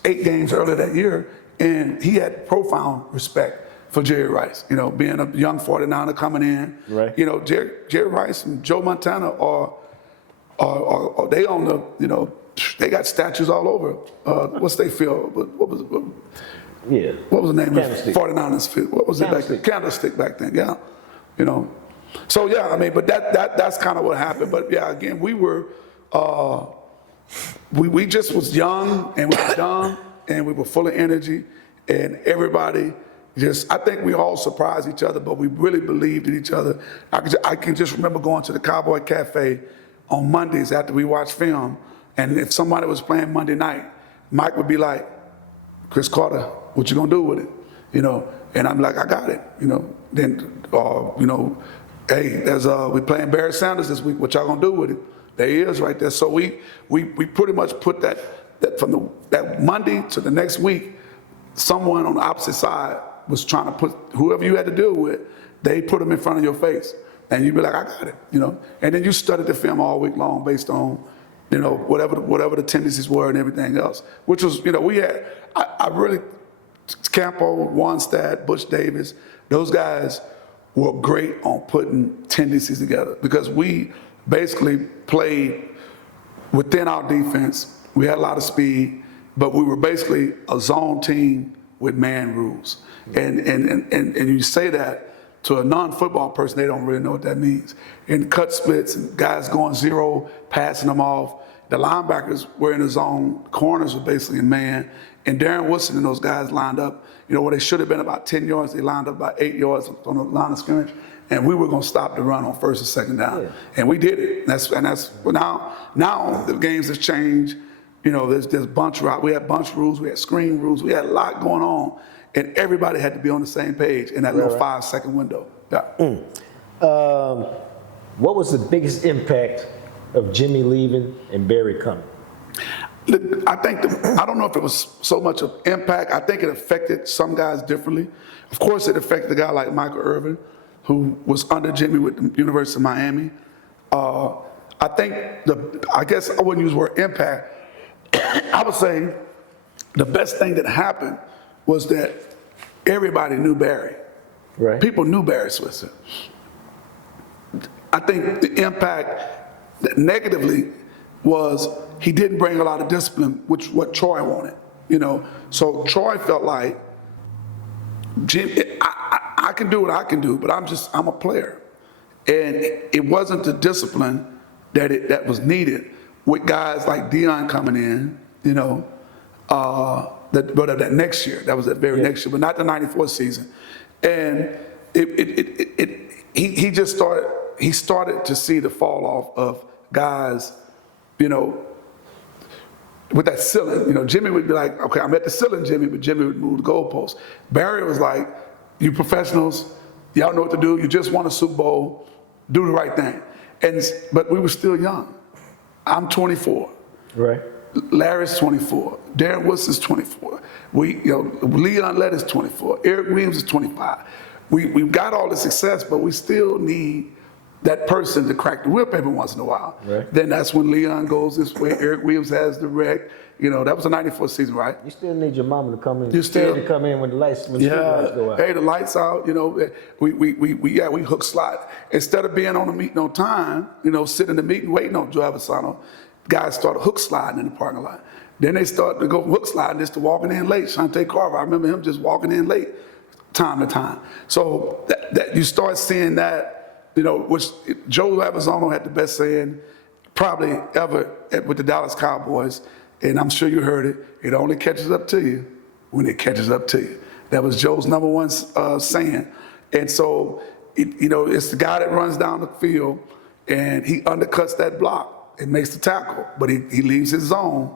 8 games earlier that year, and he had profound respect for Jerry Rice, being a young 49er coming in. Right. Jerry Rice and Joe Montana are they on the, they got statues all over. What's they field? What was the name of the 49ers field? What was it back then? Candlestick back then, yeah. So yeah, but that's kind of what happened. But yeah, again, we were, we just was young and we were dumb and we were full of energy and everybody I think we all surprised each other, but we really believed in each other. I can just remember going to the Cowboy Cafe on Mondays after we watched film, and if somebody was playing Monday night, Mike would be like, Chris Carter, what you gonna do with it? And I'm like, I got it, Then, hey, we playing Barry Sanders this week. What y'all gonna do with it? There he is right there. So we pretty much put that from that Monday to the next week, someone on the opposite side was trying to put whoever you had to deal with, they put them in front of your face. And you'd be like, I got it, And then you studied the film all week long based on, whatever the tendencies were and everything else. Which was, we had, I really, Campo, Wanstad, Butch Davis, those guys were great on putting tendencies together because we basically played within our defense. We had a lot of speed, but we were basically a zone team with man rules. And you say that to a non-football person, they don't really know what that means. And cut splits and guys going zero, passing them off. The linebackers were in the zone, corners were basically in man, and Darren Woodson and those guys lined up, where they should have been about 10 yards, they lined up about 8 yards on the line of scrimmage, and we were going to stop the run on first and second down. Yeah. And we did it. That's now the games have changed. There's bunch route. We had bunch rules, we had screen rules, we had a lot going on, and everybody had to be on the same page in that little 5-second window. Yeah. What was the biggest impact of Jimmy leaving and Barry coming? I don't know if it was so much of impact. I think it affected some guys differently. Of course, it affected a guy like Michael Irvin, who was under Jimmy with the University of Miami. I guess I wouldn't use the word impact. I would say the best thing that happened was that everybody knew Barry. Right. People knew Barry Switzer. I think the impact that negatively was he didn't bring a lot of discipline, which what Troy wanted. So Troy felt like, Jim, I can do what I can do, but I'm a player. And it wasn't the discipline that was needed with guys like Dion coming in, that next year. That was that very next year, but not the '94 season. And he started to see the fall off of guys, with that ceiling. Jimmy would be like, okay, I'm at the ceiling, Jimmy, but Jimmy would move the goalposts. Barry was like, you professionals, y'all know what to do. You just won a Super Bowl, do the right thing. But we were still young. I'm 24. Right. Larry's 24. Darren Wilson's 24. Leon Lett's 24. Eric Williams is 25. We've got all the success, but we still need that person to crack the whip every once in a while. Right. Then that's when Leon goes this way. Eric Williams has the wreck. That was a '94 season, right? You still need your mama to come in. You still to come in when the lights go out. Hey, the lights out. We hook slide instead of being on the meeting on time. Sitting in the meeting waiting on Joe Avasano. Guys started hook sliding in the parking lot. Then they started to go hook sliding just to walking in late. Shante Carver, I remember him just walking in late, time to time. So that you start seeing that. Which Joe Avasano had the best saying probably ever with the Dallas Cowboys, and I'm sure you heard it. It only catches up to you when it catches up to you. That was Joe's number one saying. And so, it's the guy that runs down the field and he undercuts that block and makes the tackle, but he leaves his zone,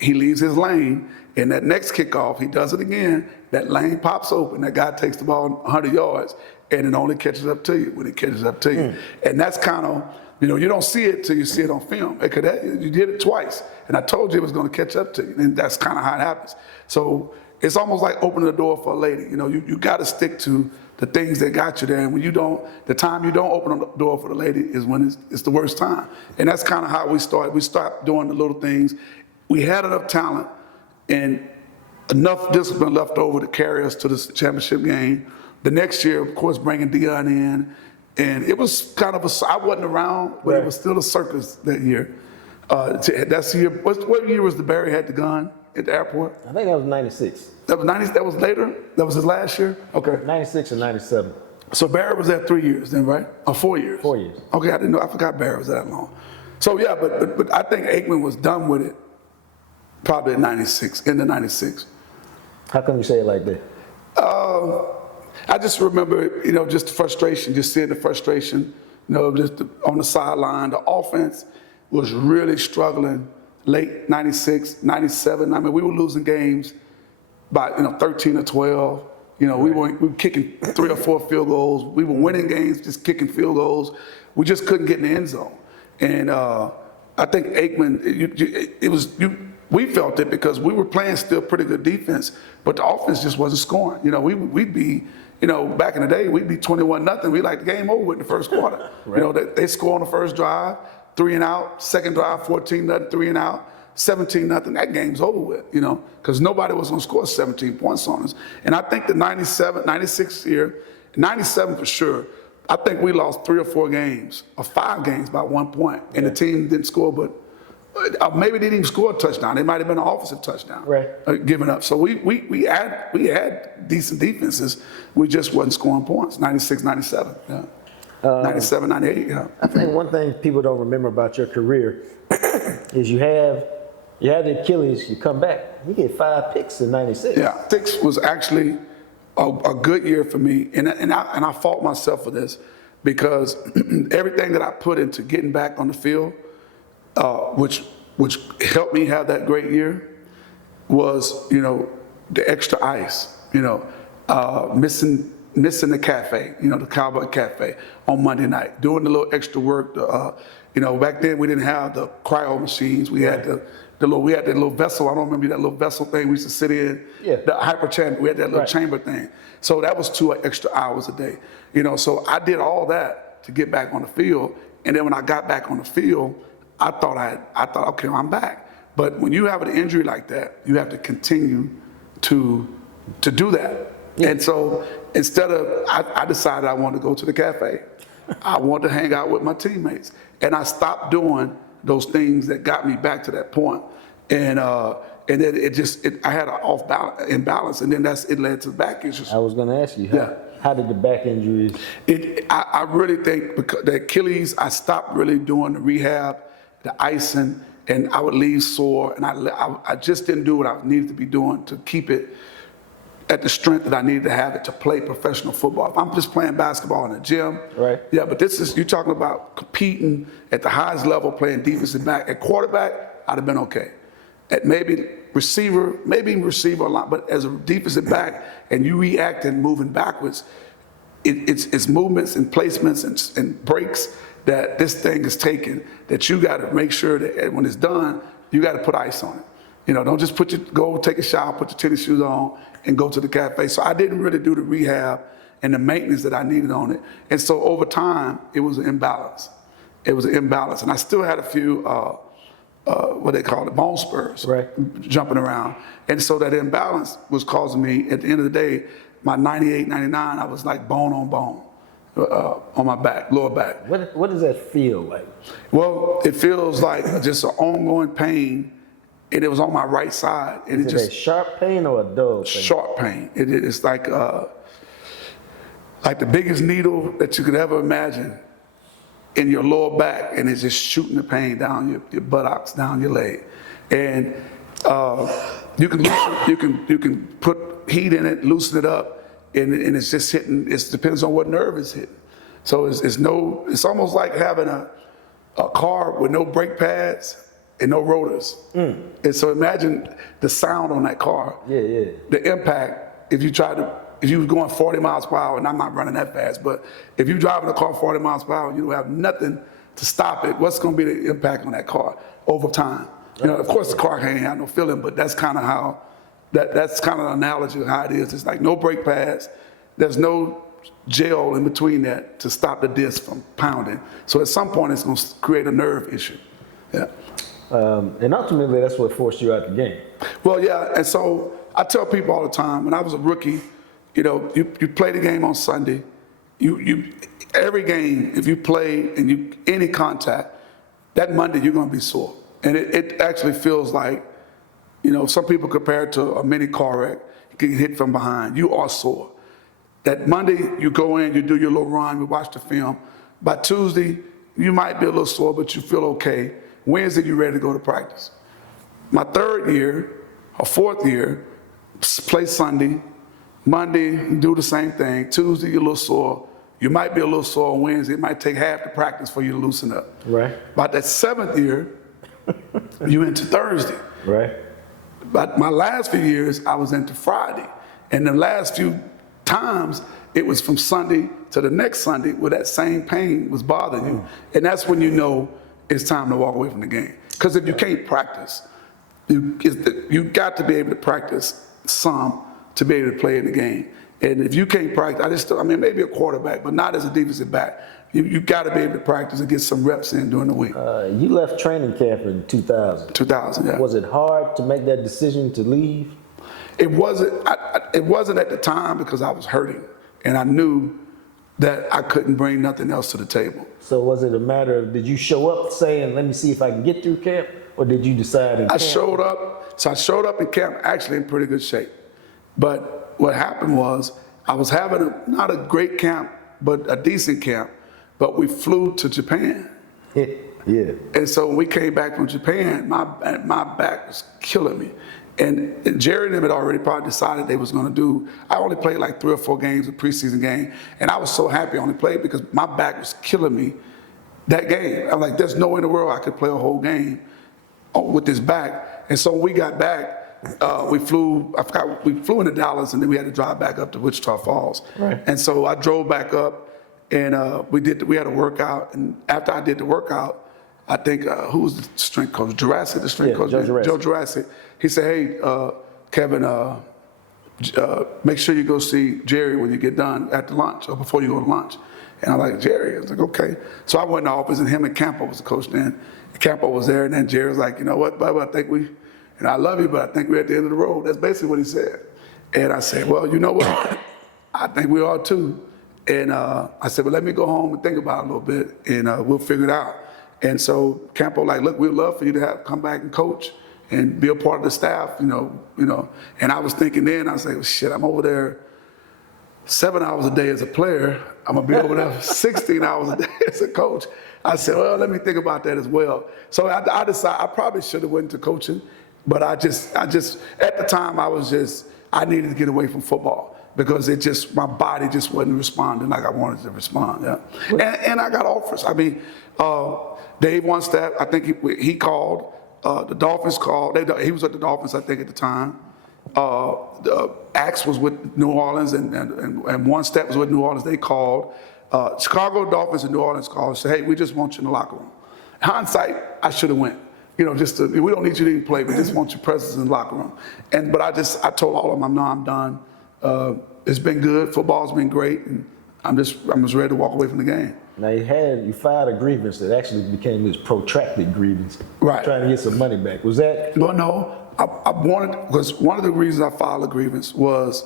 he leaves his lane, and that next kickoff, he does it again, that lane pops open, that guy takes the ball 100 yards, and it only catches up to you when it catches up to you. And that's kind of, you don't see it till you see it on film. You did it twice, and I told you it was going to catch up to you, and that's kind of how it happens. So it's almost like opening the door for a lady. You got to stick to the things that got you there, and when you don't, the time you don't open the door for the lady is when it's the worst time. And that's kind of how we started. We stopped doing the little things. We had enough talent and enough discipline left over to carry us to the championship game. The next year, of course, bringing Dion in, and it was kind of I wasn't around, but It was still a circus that year. That's the year. What year was the Barry had the gun at the airport? I think that was '96. That was '90. That was later. That was his last year. Okay. '96 and '97. So Barry was there 3 years then, right? Or 4 years? 4 years. Okay, I didn't know. I forgot Barry was that long. So yeah, but I think Aikman was done with it probably in '96, in the '96. How come you say it like that? I just remember, just the frustration, just seeing the frustration, just on the sideline. The offense was really struggling late '96, '97. I mean, we were losing games by 13 or 12. You know, we were kicking 3 or 4 field goals. We were winning games just kicking field goals. We just couldn't get in the end zone. And I think Aikman, we felt it because we were playing still pretty good defense, but the offense just wasn't scoring. You know, we'd be, you know, back in the day, we'd be 21-0. We like the game over in the first quarter. Right. You know, they score on the first drive, 3 and out. Second drive, 14-0, 3 and out. 17-0, that game's over with, you know, because nobody was going to score 17 points on us. And I think the 96 year, 97 for sure, I think we lost 3 or 4 games, or 5 games by 1 point, and the team didn't score, but maybe they didn't even score a touchdown. It might have been an offensive touchdown, given up. So we had decent defenses. We just wasn't scoring points. 96, 97, 97, 98, I think one thing people don't remember about your career is you have the Achilles, you come back, you get 5 picks in 96. Yeah, 6 was actually a good year for me, and I fault myself for this because everything that I put into getting back on the field, which helped me have that great year, was, you know, the extra ice, you know, missing the cafe, you know, the Cowboy Cafe on Monday night, doing the little extra work. You know, back then we didn't have the cryo machines. We had we had that little vessel. I don't remember that little vessel thing we used to sit in. Yeah. The hyper chamber. We had that little chamber thing. So that was 2 extra hours a day. You know, so I did all that to get back on the field. And then when I got back on the field, I thought, okay, I'm back. But when you have an injury like that, you have to continue to do that. Yeah. And so instead of, I decided I wanted to go to the cafe. I wanted to hang out with my teammates. And I stopped doing those things that got me back to that point. And then I had an imbalance, and then it led to back issues. I was going to ask you, how did the back injuries? I really think because the Achilles, I stopped really doing the rehab, the icing, and I would leave sore, and I just didn't do what I needed to be doing to keep it at the strength that I needed to have it to play professional football. If I'm just playing basketball in the gym, right? Yeah, but you're talking about competing at the highest level, playing defensive back. At quarterback, I'd have been okay. At maybe receiver a lot, but as a defensive back, and you react and moving backwards, it's movements and placements and breaks that this thing is taking, that you got to make sure that when it's done, you got to put ice on it. You know, don't just go take a shower, put your tennis shoes on, and go to the cafe. So I didn't really do the rehab and the maintenance that I needed on it. And so over time, it was an imbalance. It was an imbalance. And I still had a few, what they call it, bone spurs, jumping around. And so that imbalance was causing me, at the end of the day, my 98, 99, I was like bone on bone on my back, lower back. What does that feel like? Well, it feels like just an ongoing pain. And it was on my right side. And Is it a sharp pain or a dull pain? Sharp pain. It's like the biggest needle that you could ever imagine in your lower back, and it's just shooting the pain down your buttocks, down your leg. And you can put heat in it, loosen it up, and it's just hitting. It depends on what nerve it's hitting. So it's almost like having a car with no brake pads and no rotors. And so imagine the sound on that car. Yeah. The impact, if you were going 40 miles per hour, and I'm not running that fast, but if you're driving a car 40 miles per hour, you don't have nothing to stop it, what's gonna be the impact on that car over time? You know, of course the car can't have no feeling, but that's kind of how, that's kind of an analogy of how it is. It's like no brake pads, there's no gel in between that to stop the disc from pounding. So at some point it's gonna create a nerve issue. Yeah. And ultimately, that's what forced you out the game. Well, yeah, and so I tell people all the time, when I was a rookie, you know, you play the game on Sunday. Every game, if you play and any contact, that Monday you're going to be sore, and it actually feels like, you know, some people compare it to a mini car wreck. You get hit from behind. You are sore. That Monday you go in, you do your little run, you watch the film. By Tuesday, you might be a little sore, but you feel okay. Wednesday, you're ready to go to practice. My third year, or fourth year, play Sunday. Monday, do the same thing. Tuesday, you're a little sore. You might be a little sore on Wednesday. It might take half the practice for you to loosen up. Right. By that 7th year, you into Thursday. Right. But my last few years, I was into Friday. And the last few times it was from Sunday to the next Sunday where that same pain was bothering you. And that's when you know it's time to walk away from the game. Because if you can't practice, you got to be able to practice some to be able to play in the game. And if you can't practice, maybe a quarterback, but not as a defensive back. You got to be able to practice and get some reps in during the week. You left training camp in 2000. 2000, yeah. Was it hard to make that decision to leave? It wasn't. It wasn't at the time because I was hurting, and I knew that I couldn't bring nothing else to the table. So was it a matter of, did you show up saying, let me see if I can get through camp, or did you decide in camp? I showed up in camp actually in pretty good shape. But what happened was I was having not a great camp, but a decent camp. But we flew to Japan. Yeah. And so when we came back from Japan, my back was killing me. And Jerry and them had already probably decided they was going to do, I only played like 3 or 4 games, a preseason game. And I was so happy I only played because my back was killing me that game. I'm like, there's no way in the world I could play a whole game with this back. And so when we got back, we flew into Dallas, and then we had to drive back up to Wichita Falls. Right. And so I drove back up, and we had a workout. And after I did the workout, I think, who was the strength coach? Jurassic, the strength coach? Joe Jurassic. He said, hey, Kevin, make sure you go see Jerry when you get done at the lunch or before you go to lunch. And I'm like, Jerry? I was like, okay. So I went in the office, and him and Campo was the coach then. And Campo was there, and then Jerry was like, you know what, Bubba, I love you, but I think we're at the end of the road. That's basically what he said. And I said, well, you know what? I think we are too. And I said, well, let me go home and think about it a little bit, and we'll figure it out. And so Campo like, look, we'd love for you to come back and coach and be a part of the staff, you know. And I was thinking then, I was like, well, shit, I'm over there 7 hours a day as a player. I'm gonna be over there 16 hours a day as a coach. I said, well, let me think about that as well. So I decided I probably should have went into coaching, but I just at the time I needed to get away from football because my body just wasn't responding like I wanted to respond. Yeah. And I got offers. I mean, Dave Onstadt, I think he called. The Dolphins called. He was at the Dolphins, I think, at the time. Axe was with New Orleans, and One Step was with New Orleans. They called. Chicago Dolphins and New Orleans called and said, hey, we just want you in the locker room. In hindsight, I should have went. We don't need you to even play, we just want your presence in the locker room. But I told all of them, no, I'm done. It's been good. Football's been great, and I'm just ready to walk away from the game. Now you filed a grievance that actually became this protracted grievance. Right. Trying to get some money back. Was that? Well, no. I wanted, because one of the reasons I filed a grievance was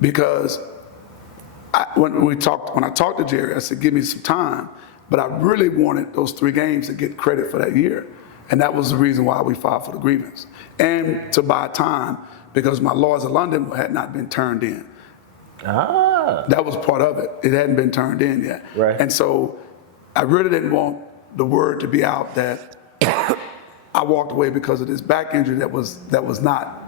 because when I talked to Jerry, I said, give me some time. But I really wanted those 3 games to get credit for that year. And that was the reason why we filed for the grievance. And to buy time, because my Laws of London had not been turned in. Ah. That was part of it. It hadn't been turned in yet. Right. And so I really didn't want the word to be out that I walked away because of this back injury that was not,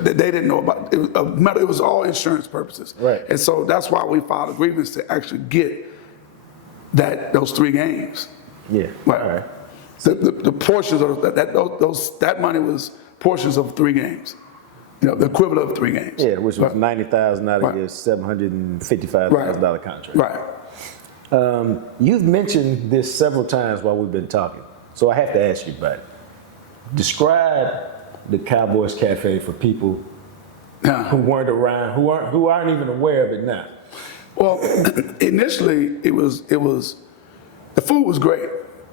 they didn't know about. It was all insurance purposes. Right. And so that's why we filed a grievance to actually get those 3 games. Yeah. Right. All right. The portions of that money was portions of 3 games. The equivalent of 3 games. Yeah, which was right. $90,000 out of your $755,000 contract. Right. You've mentioned this several times while we've been talking, so I have to ask you about it. Describe the Cowboys Cafe for people who weren't around, who aren't even aware of it now. Well, initially it was the food was great.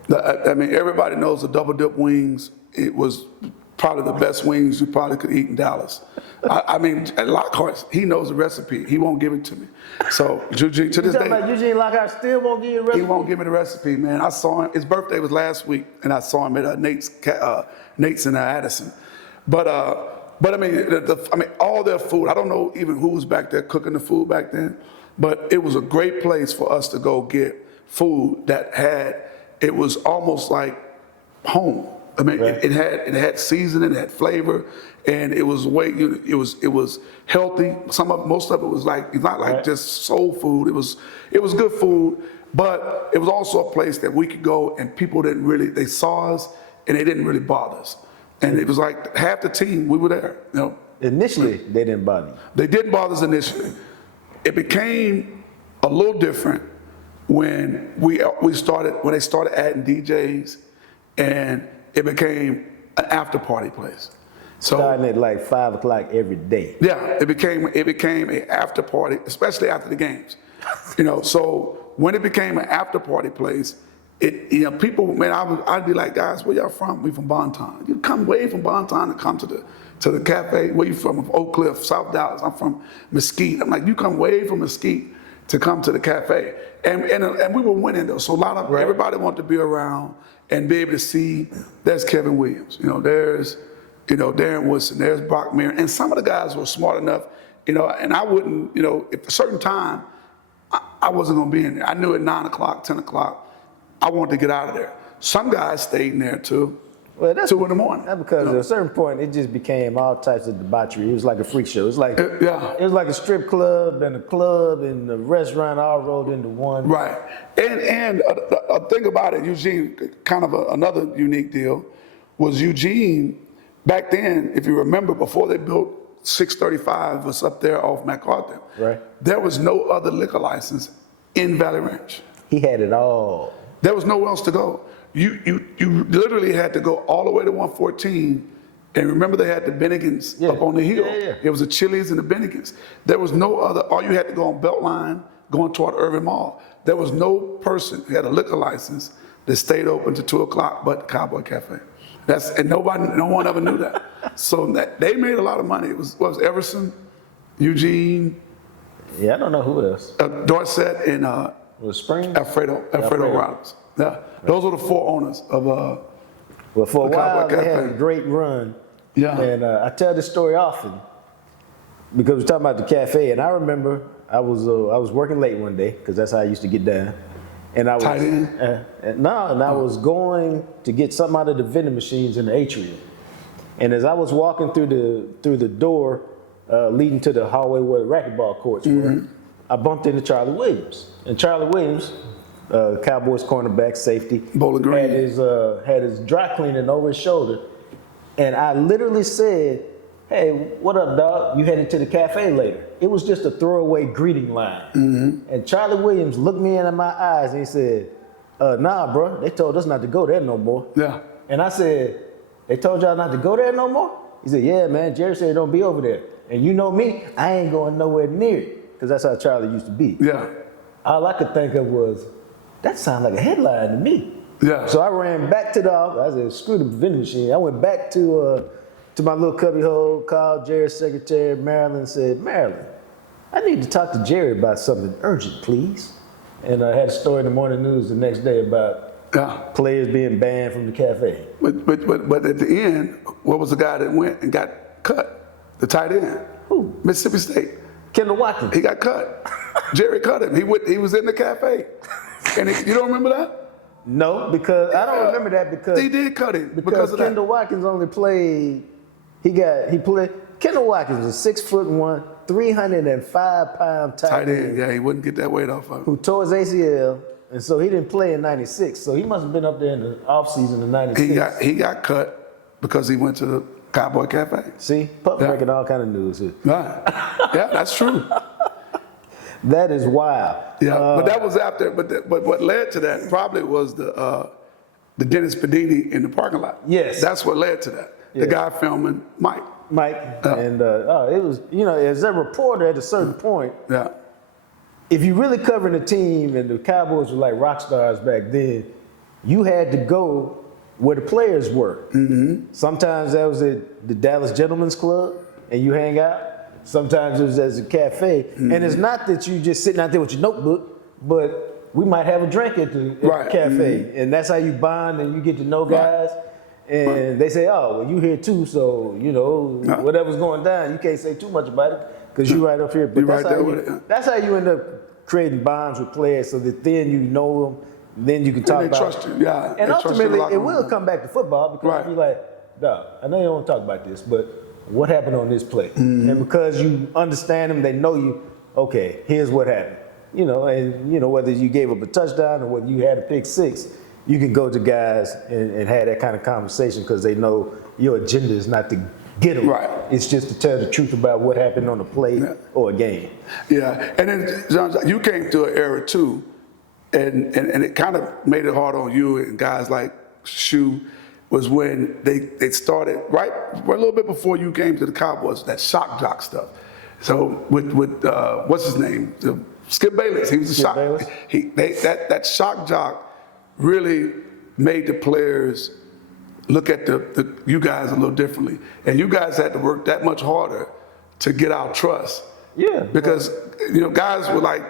Everybody knows the double dip wings. It was probably the best wings you probably could eat in Dallas. Lockhart, he knows the recipe. He won't give it to me. So Eugene, to this day, Eugene Lockhart still won't give you a recipe? He won't give me the rexipy, man. I saw him. His birthday was last week, and I saw him at Nate's in Addison. But all their food. I don't know even who was back there cooking the food back then, but it was a great place for us to go get food it was almost like home. Right. It had seasoning, it had flavor, and it was it was healthy. Most of it was not like just soul food. It was good food, but it was also a place that we could go and people they saw us and they didn't really bother us. And it was like half the team, we were there. initially they didn't bother you. They didn't bother us initially. It became a little different when they started adding DJs, and it became an after party place. So Starting at like 5 o'clock every day. yeah, it became an after party, especially after the games. So when it became an after party place, people, man, I'd be like, guys, where y'all from? We from Bonton. You come way from Bonton to come to the cafe. Where you from? Oak Cliff, South Dallas. I'm from Mesquite. I'm like, you come way from Mesquite to come to the cafe, and we were winning though. So everybody wanted to be around and be able to see. There's Kevin Williams. There's Darren Woodson. There's Brock Meir, and some of the guys were smart enough. And I wouldn't. If a certain time, I wasn't gonna be in there. I knew at 9 o'clock, 10 o'clock, I wanted to get out of there. Some guys stayed in there till 2 in the morning. That's because at a certain point it just became all types of debauchery. It was like a freak show. It was like it was like a strip club and a club and a restaurant all rolled into one. Right. And a thing about it, Eugene, kind of another unique deal, was Eugene, back then, if you remember, before they built 635 was up there off MacArthur. Right. There was no other liquor license in Valley Ranch. He had it all. There was nowhere else to go. You literally had to go all the way to 114, and remember they had the Bennigan's up on the hill. Yeah. It was the Chili's and the Bennigan's. There was no other. All you had to go on Beltline, going toward Irving Mall. There was no person who had a liquor license that stayed open to 2 o'clock but Cowboy Cafe. And no one ever knew that. So they made a lot of money. It was Everson, Eugene. Yeah, I don't know who else. Dorset and Was Springs? Alfredo Rollins. Yeah, those were the 4 owners of Well, for a the while Cowboy they had a Cafe. great run. Yeah. And I tell this story often because we're talking about the cafe, and I remember I was working late one day because that's how I used to get down. And I was Tight end? I was going to get something out of the vending machines in the atrium. And as I was walking through the door leading to the hallway where the racquetball courts were, I bumped into Charlie Williams. And Charlie Williams, Cowboys cornerback, safety, Bowling Green. had his dry cleaning over his shoulder. And I literally said, "Hey, what up, dog? You headed to the cafe later?" It was just a throwaway greeting line. And Charlie Williams looked me in my eyes and he said, "Nah, bro, they told us not to go there no more." Yeah. And I said, "They told y'all not to go there no more?" He said, "Yeah, man, Jerry said don't be over there. And you know me, I ain't going nowhere near it." Because that's how Charlie used to be. Yeah. All I could think of was, that sounded like a headline to me. Yeah. So I ran back to the office. I said, screw the vending machine. I went back to my little cubby hole, called Jerry's secretary, Marilyn, and said, "Marilyn, I need to talk to Jerry about something urgent, please." And I had a story in the morning news the next day about players being banned from the cafe. But at the end, what was the guy that went and got cut? The tight end. Who? Mississippi State. Kendall Watkins. He got cut. Jerry cut him. He was in the cafe. And you don't remember that? No, because I don't remember that because He did cut him because of Kendall that. Watkins only played. Kendall Watkins was 6'1", 305-pound Tight end. Yeah, he wouldn't get that weight off of him. who tore his ACL, and so he didn't play in '96. So he must have been up there in the offseason of '96. He got cut because he went to the Cowboy Cafe. See, Pup breaking all kind of news here. Right. Yeah, that's true. That is wild. Yeah, but that was after. But what led to that probably was the Dennis Padini in the parking lot. Yes. That's what led to that. The guy filming Mike. And it was, as a reporter at a certain point, Yeah. if you really covering the team and the Cowboys were like rock stars back then, you had to go where the players were. Sometimes that was at the Dallas Gentlemen's Club and you hang out. Sometimes it was as a cafe. And it's not that you just sitting out there with your notebook, but we might have a drink at the cafe. And that's how you bond and you get to know guys. And they say, "Oh, well, you here too, so, whatever's going down, you can't say too much about it because you right up here." But that's how you end up creating bonds with players so that then you know them, then you can talk And they about trust you, yeah. And They trust you ultimately, a lot it more. will come back to football because you're like, "Dog, I know you don't want to talk about this, but what happened on this play?" And because you understand them, they know you, okay, here's what happened. Whether you gave up a touchdown or whether you had a pick six, you can go to guys and have that kind of conversation because they know your agenda is not to get them. Right. It's just to tell the truth about what happened on the play or a game. Yeah, and then John, you came through an era too, and it kind of made it hard on you and guys like Shoe, was when they started right a little bit before you came to the Cowboys, that shock jock stuff. So with what's his name, Skip Bayless, he was a shock. Bayless? That shock jock really made the players look at you guys a little differently, and you guys had to work that much harder to get our trust. Yeah. Because guys were like,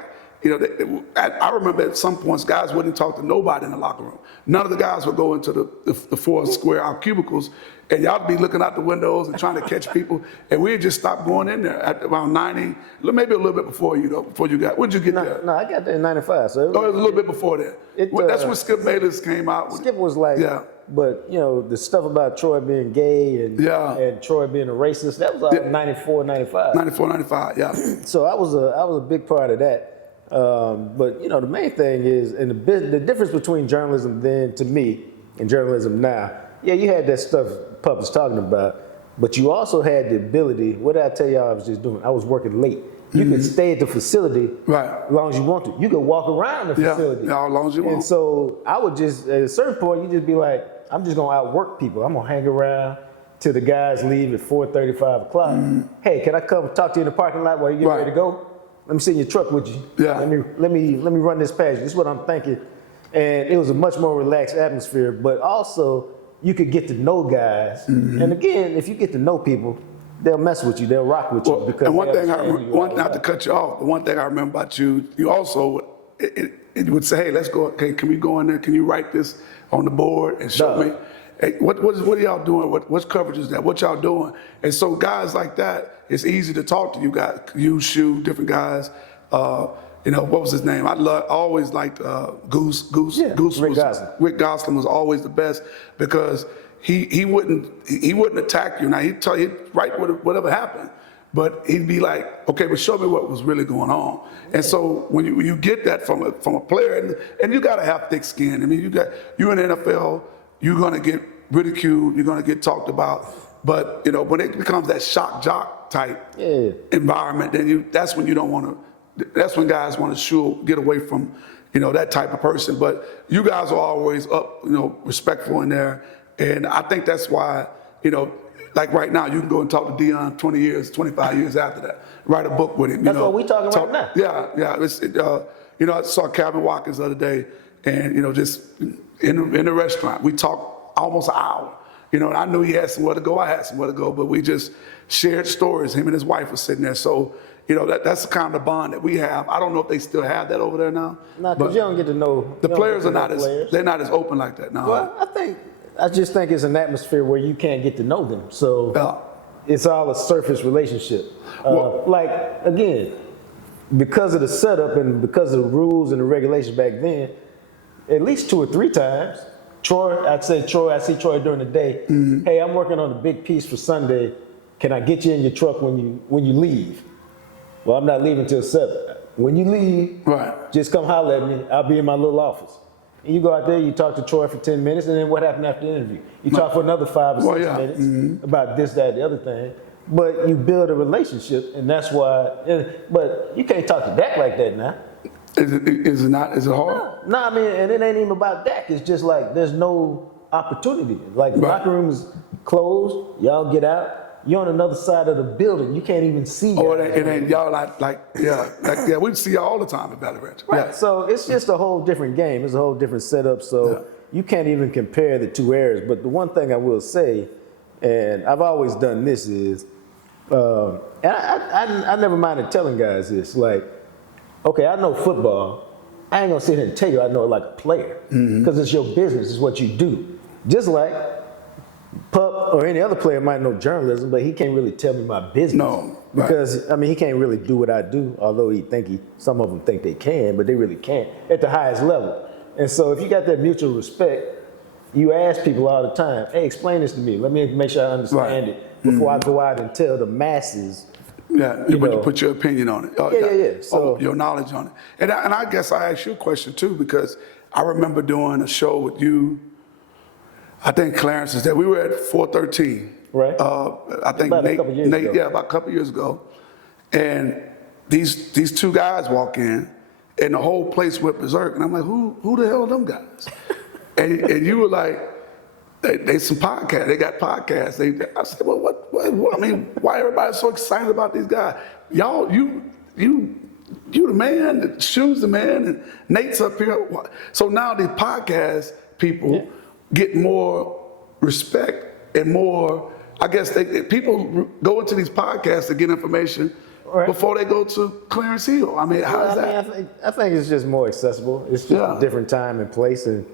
I remember at some points guys wouldn't talk to nobody in the locker room. None of the guys would go into the four square out cubicles, and y'all would be looking out the windows and trying to catch people, and we had just stopped going in there at around 90, maybe a little bit before you got. When did you get there? No, I got there in '95. So it was a little bit before that. That's when Skip Bayless came out. Skip was like, yeah. But the stuff about Troy being gay and Troy being a racist, that was all 94, 95. 94, 95, yeah. So I was a big part of that. But the main thing is, and the difference between journalism then to me and journalism now, yeah, you had that stuff Pup was talking about, but you also had the ability, what did I tell y'all I was just doing? I was working late. You could stay at the facility as long as you want to. You could walk around the facility. Yeah, as long as you want. And so I would just, at a certain point, you just be like, I'm just gonna outwork people. I'm gonna hang around till the guys leave at 4:30, 5 o'clock. Hey, can I come talk to you in the parking lot while you get ready to go? Let me sit in your truck with you. Yeah. Let me run this past you. This is what I'm thinking. And it was a much more relaxed atmosphere, but also you could get to know guys. And again, if you get to know people, they'll mess with you. They'll rock with you. Because and not to cut you off, but one thing I remember about you, you also it would say, hey, let's go. Okay, can we go in there? Can you write this on the board and show me? Hey, what are y'all doing? What coverage is that? What y'all doing? And so guys like that, it's easy to talk to you guys. You, Shoe, different guys. What was his name? I always liked Goose. Yeah, Goose Rick was Gosselin. Rick Gosselin was always the best because he wouldn't attack you. Now he'd write whatever happened, but he'd be like, okay, but show me what was really going on. And so when you get that from a player, and you got to have thick skin. I mean, you in the NFL, you're gonna get ridiculed, you're gonna get talked about. But when it becomes that shock jock type environment, then that's when you don't want to. That's when guys want to get away from that type of person. But you guys are always up, respectful in there. And I think that's why, like right now, you can go and talk to Deion 20 years, 25 years after that. Write a book with him. That's what we talking about now. Yeah. I saw Calvin Watkins the other day, and just in the restaurant, we talked almost an hour. And I knew he had somewhere to go. I had somewhere to go, but we just shared stories. Him and his wife were sitting there. So, that's the kind of bond that we have. I don't know if they still have that over there now. No, because you don't get to know. The players are not as open like that now. Well, I just think it's an atmosphere where you can't get to know them. So it's all a surface relationship. Again, because of the setup and because of the rules and the regulations back then, at least 2 or 3 times, I see Troy during the day. Hey, I'm working on a big piece for Sunday. Can I get you in your truck when you leave? Well, I'm not leaving till 7. When you leave, just come holler at me. I'll be in my little office. And you go out there, you talk to Troy for 10 minutes, and then what happened after the interview? You talk for another 5 or 6 minutes about this, that, the other thing. But you build a relationship, and that's why. But you can't talk to Dak like that now. Is it not? Is it hard? No, I mean, and it ain't even about Dak. It's just like there's no opportunity. Like the locker room is closed. Y'all get out. You're on another side of the building. You can't even see. Oh, it ain't y'all we see y'all all the time at Valley Ranch. Right. Yeah. So it's just a whole different game. It's a whole different setup. So you can't even compare the 2 areas. But the one thing I will say, and I've always done this is, and I never minded telling guys this, like, okay, I know football. I ain't gonna sit here and tell you I know it like a player, because it's your business. It's what you do. Just like Pup or any other player might know journalism, but he can't really tell me my business. No, because he can't really do what I do. Although some of them think they can, but they really can't at the highest level. And so if you got that mutual respect, you ask people all the time, "Hey, explain this to me. Let me make sure I understand it before I go out and tell the masses." Yeah, you put your opinion on it. Yeah. So your knowledge on it. And I guess I asked you a question too, because I remember doing a show with you. I think Clarence is there. We were at 413. Right. I think About a couple years ago. Yeah, about a couple years ago. And these two guys walk in, and the whole place went berserk. And I'm like, who the hell are them guys? and you were like, they some podcast. They got podcasts. I said, well, what? I mean, why everybody so excited about these guys? Y'all, you the man. Shoe's the man, and Nate's up here. So now these podcast people get more respect and more. I guess people go into these podcasts to get information before they go to Clarence Hill. I mean, how's that? I think it's just more accessible. It's just a different time and place, and.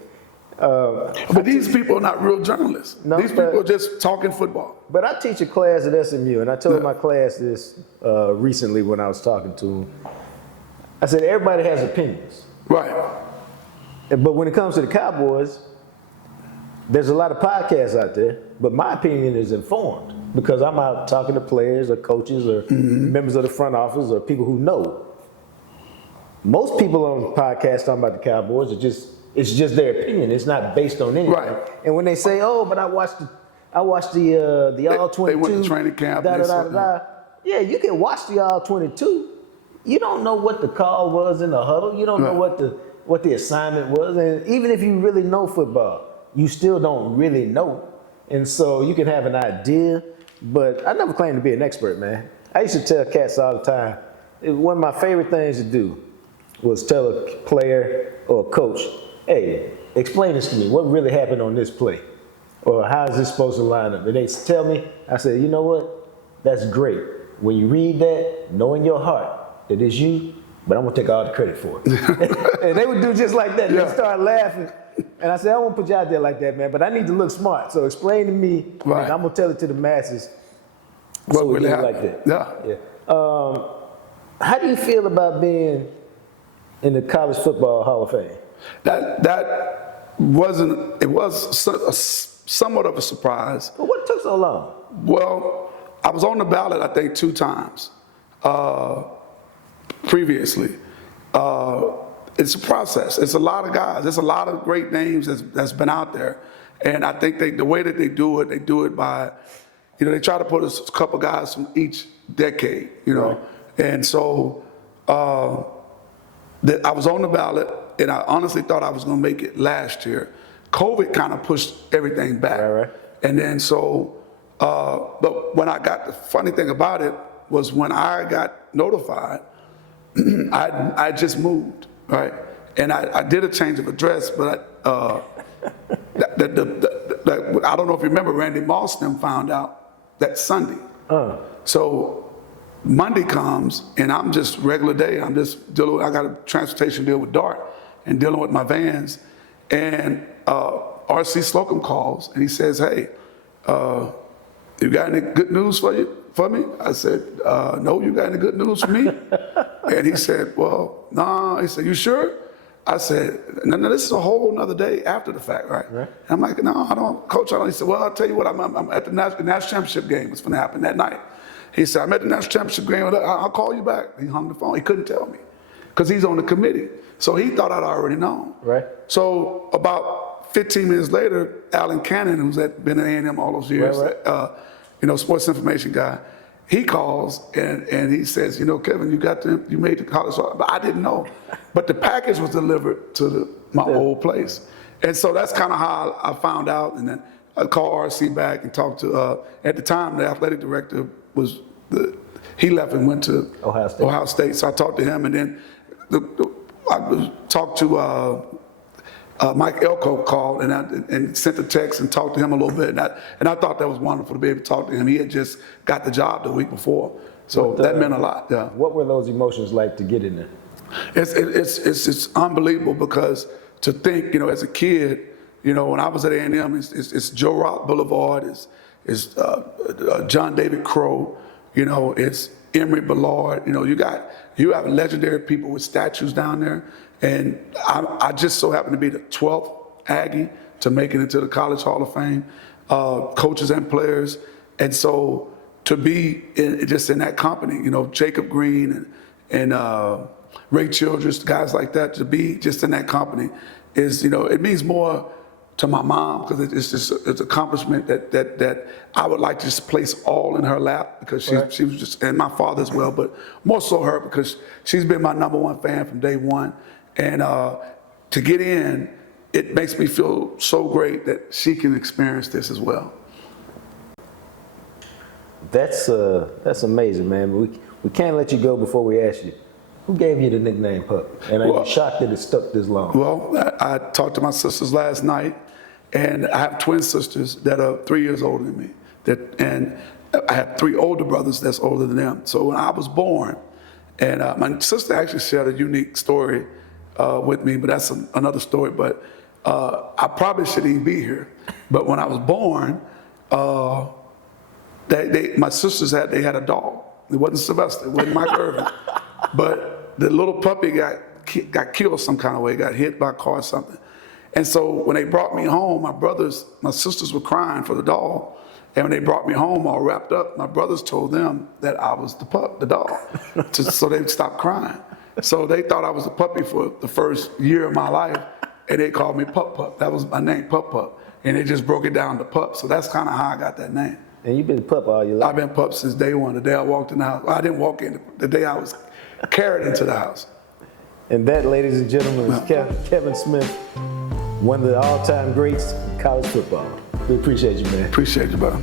But these people are not real journalists. No, these people are just talking football. But I teach a class at SMU, and I told my class this recently when I was talking to them. I said, everybody has opinions. Right. But when it comes to the Cowboys, there's a lot of podcasts out there, but my opinion is informed because I'm out talking to players or coaches or members of the front office or people who know. Most people on podcasts talking about the Cowboys it's just their opinion. It's not based on anything. Right. And when they say, "Oh, but I watched the All 22," they went to training camp. Yeah, you can watch the All 22. You don't know what the call was in the huddle. You don't know what the assignment was. And even if you really know football, you still don't really know. And so you can have an idea, but I never claimed to be an expert, man. I used to tell cats all the time. One of my favorite things to do was tell a player or a coach, hey, explain this to me. What really happened on this play? Or how is this supposed to line up? And they tell me, I said, you know what? That's great. When you read that, know in your heart that it's you, but I'm going to take all the credit for it. And they would do just like that. They'd start laughing. And I said, I won't put you out there like that, man, but I need to look smart. So explain to me, and I'm going to tell it to the masses. What really happened? Like that. Yeah. How do you feel about being in the College Football Hall of Fame? That wasn't. It was somewhat of a surprise. But what took so long? Well, I was on the ballot, I think, 2 times previously. It's a process. It's a lot of guys. There's a lot of great names that's been out there, and I think the way that they do it by, they try to put a couple guys from each decade, and so I was on the ballot, and I honestly thought I was going to make it last year. COVID kind of pushed everything back, and then but when the funny thing about it was when I got notified, I just moved. Right, and I did a change of address, but I don't know if you remember, Randy Moss them found out that Sunday. So Monday comes, and I'm just regular day. I'm just dealing. I got a transportation deal with DART and dealing with my vans, and R.C. Slocum calls and he says, "Hey, you got any good news for me?" I said, "No, you got any good news for me?" And he said, "Well, no." He said, "You sure?" I said, "No, this is a whole nother day after the fact, right?" And I'm like, "No, I don't, Coach." He said, "Well, I'll tell you what. I'm at the national championship game. It's going to happen that night." He said, "I'm at the national championship game. I'll call you back." He hung the phone. He couldn't tell me because he's on the committee. So he thought I'd already known. Right. So about 15 minutes later, Alan Cannon, who's been at A&M all those years, sports information guy, he calls and he says, "Kevin, you made the college," but I didn't know. But the package was delivered to my old place, and so that's kind of how I found out. And then I called RC back and talked to. At the time, the athletic director he left and went to Ohio State. So I talked to him, and then I talked to Mike Elko called and sent a text and talked to him a little bit, and I thought that was wonderful to be able to talk to him. He had just got the job the week before, so that meant a lot. Yeah. What were those emotions like to get in there? It's unbelievable because to think, as a kid, when I was at A&M, it's Joe Rock Boulevard, it's John David Crow, it's Emory Ballard. You have legendary people with statues down there. And I just so happen to be the 12th Aggie to make it into the College Hall of Fame, coaches and players. And so to be just in that company, Jacob Green and Ray Childress, guys like that, to be just in that company is, it means more to my mom, because it's just it's an accomplishment that I would like to just place all in her lap, because she was just, and my father as well, but more so her, because she's been my #1 fan from day one. And to get in, it makes me feel so great that she can experience this as well. That's amazing, man. But we can't let you go before we ask you, who gave you the nickname Pup? And are you shocked that it stuck this long? Well, I talked to my sisters last night, and I have twin sisters that are 3 years older than me. And I have 3 older brothers that's older than them. So when I was born, and my sister actually shared a unique story with me, but that's another story. But I probably shouldn't even be here. But when I was born, my sisters had a dog. It wasn't Sylvester, it wasn't Mike Irvin. But the little puppy got killed some kind of way, got hit by a car or something. And so when they brought me home, my sisters were crying for the dog. And when they brought me home all wrapped up, my brothers told them that I was the dog, so they'd stop crying. So they thought I was a puppy for the first year of my life, and they called me Pup. That was my name, Pup. And they just broke it down to Pup. So that's kind of how I got that name. And you've been Pup all your life? I've been Pup since day one, the day I walked in the house. Well, I didn't walk in, the day I was carried into the house. And that, ladies and gentlemen, is Kevin Smith, one of the all-time greats in college football. We appreciate you, man. Appreciate you, brother.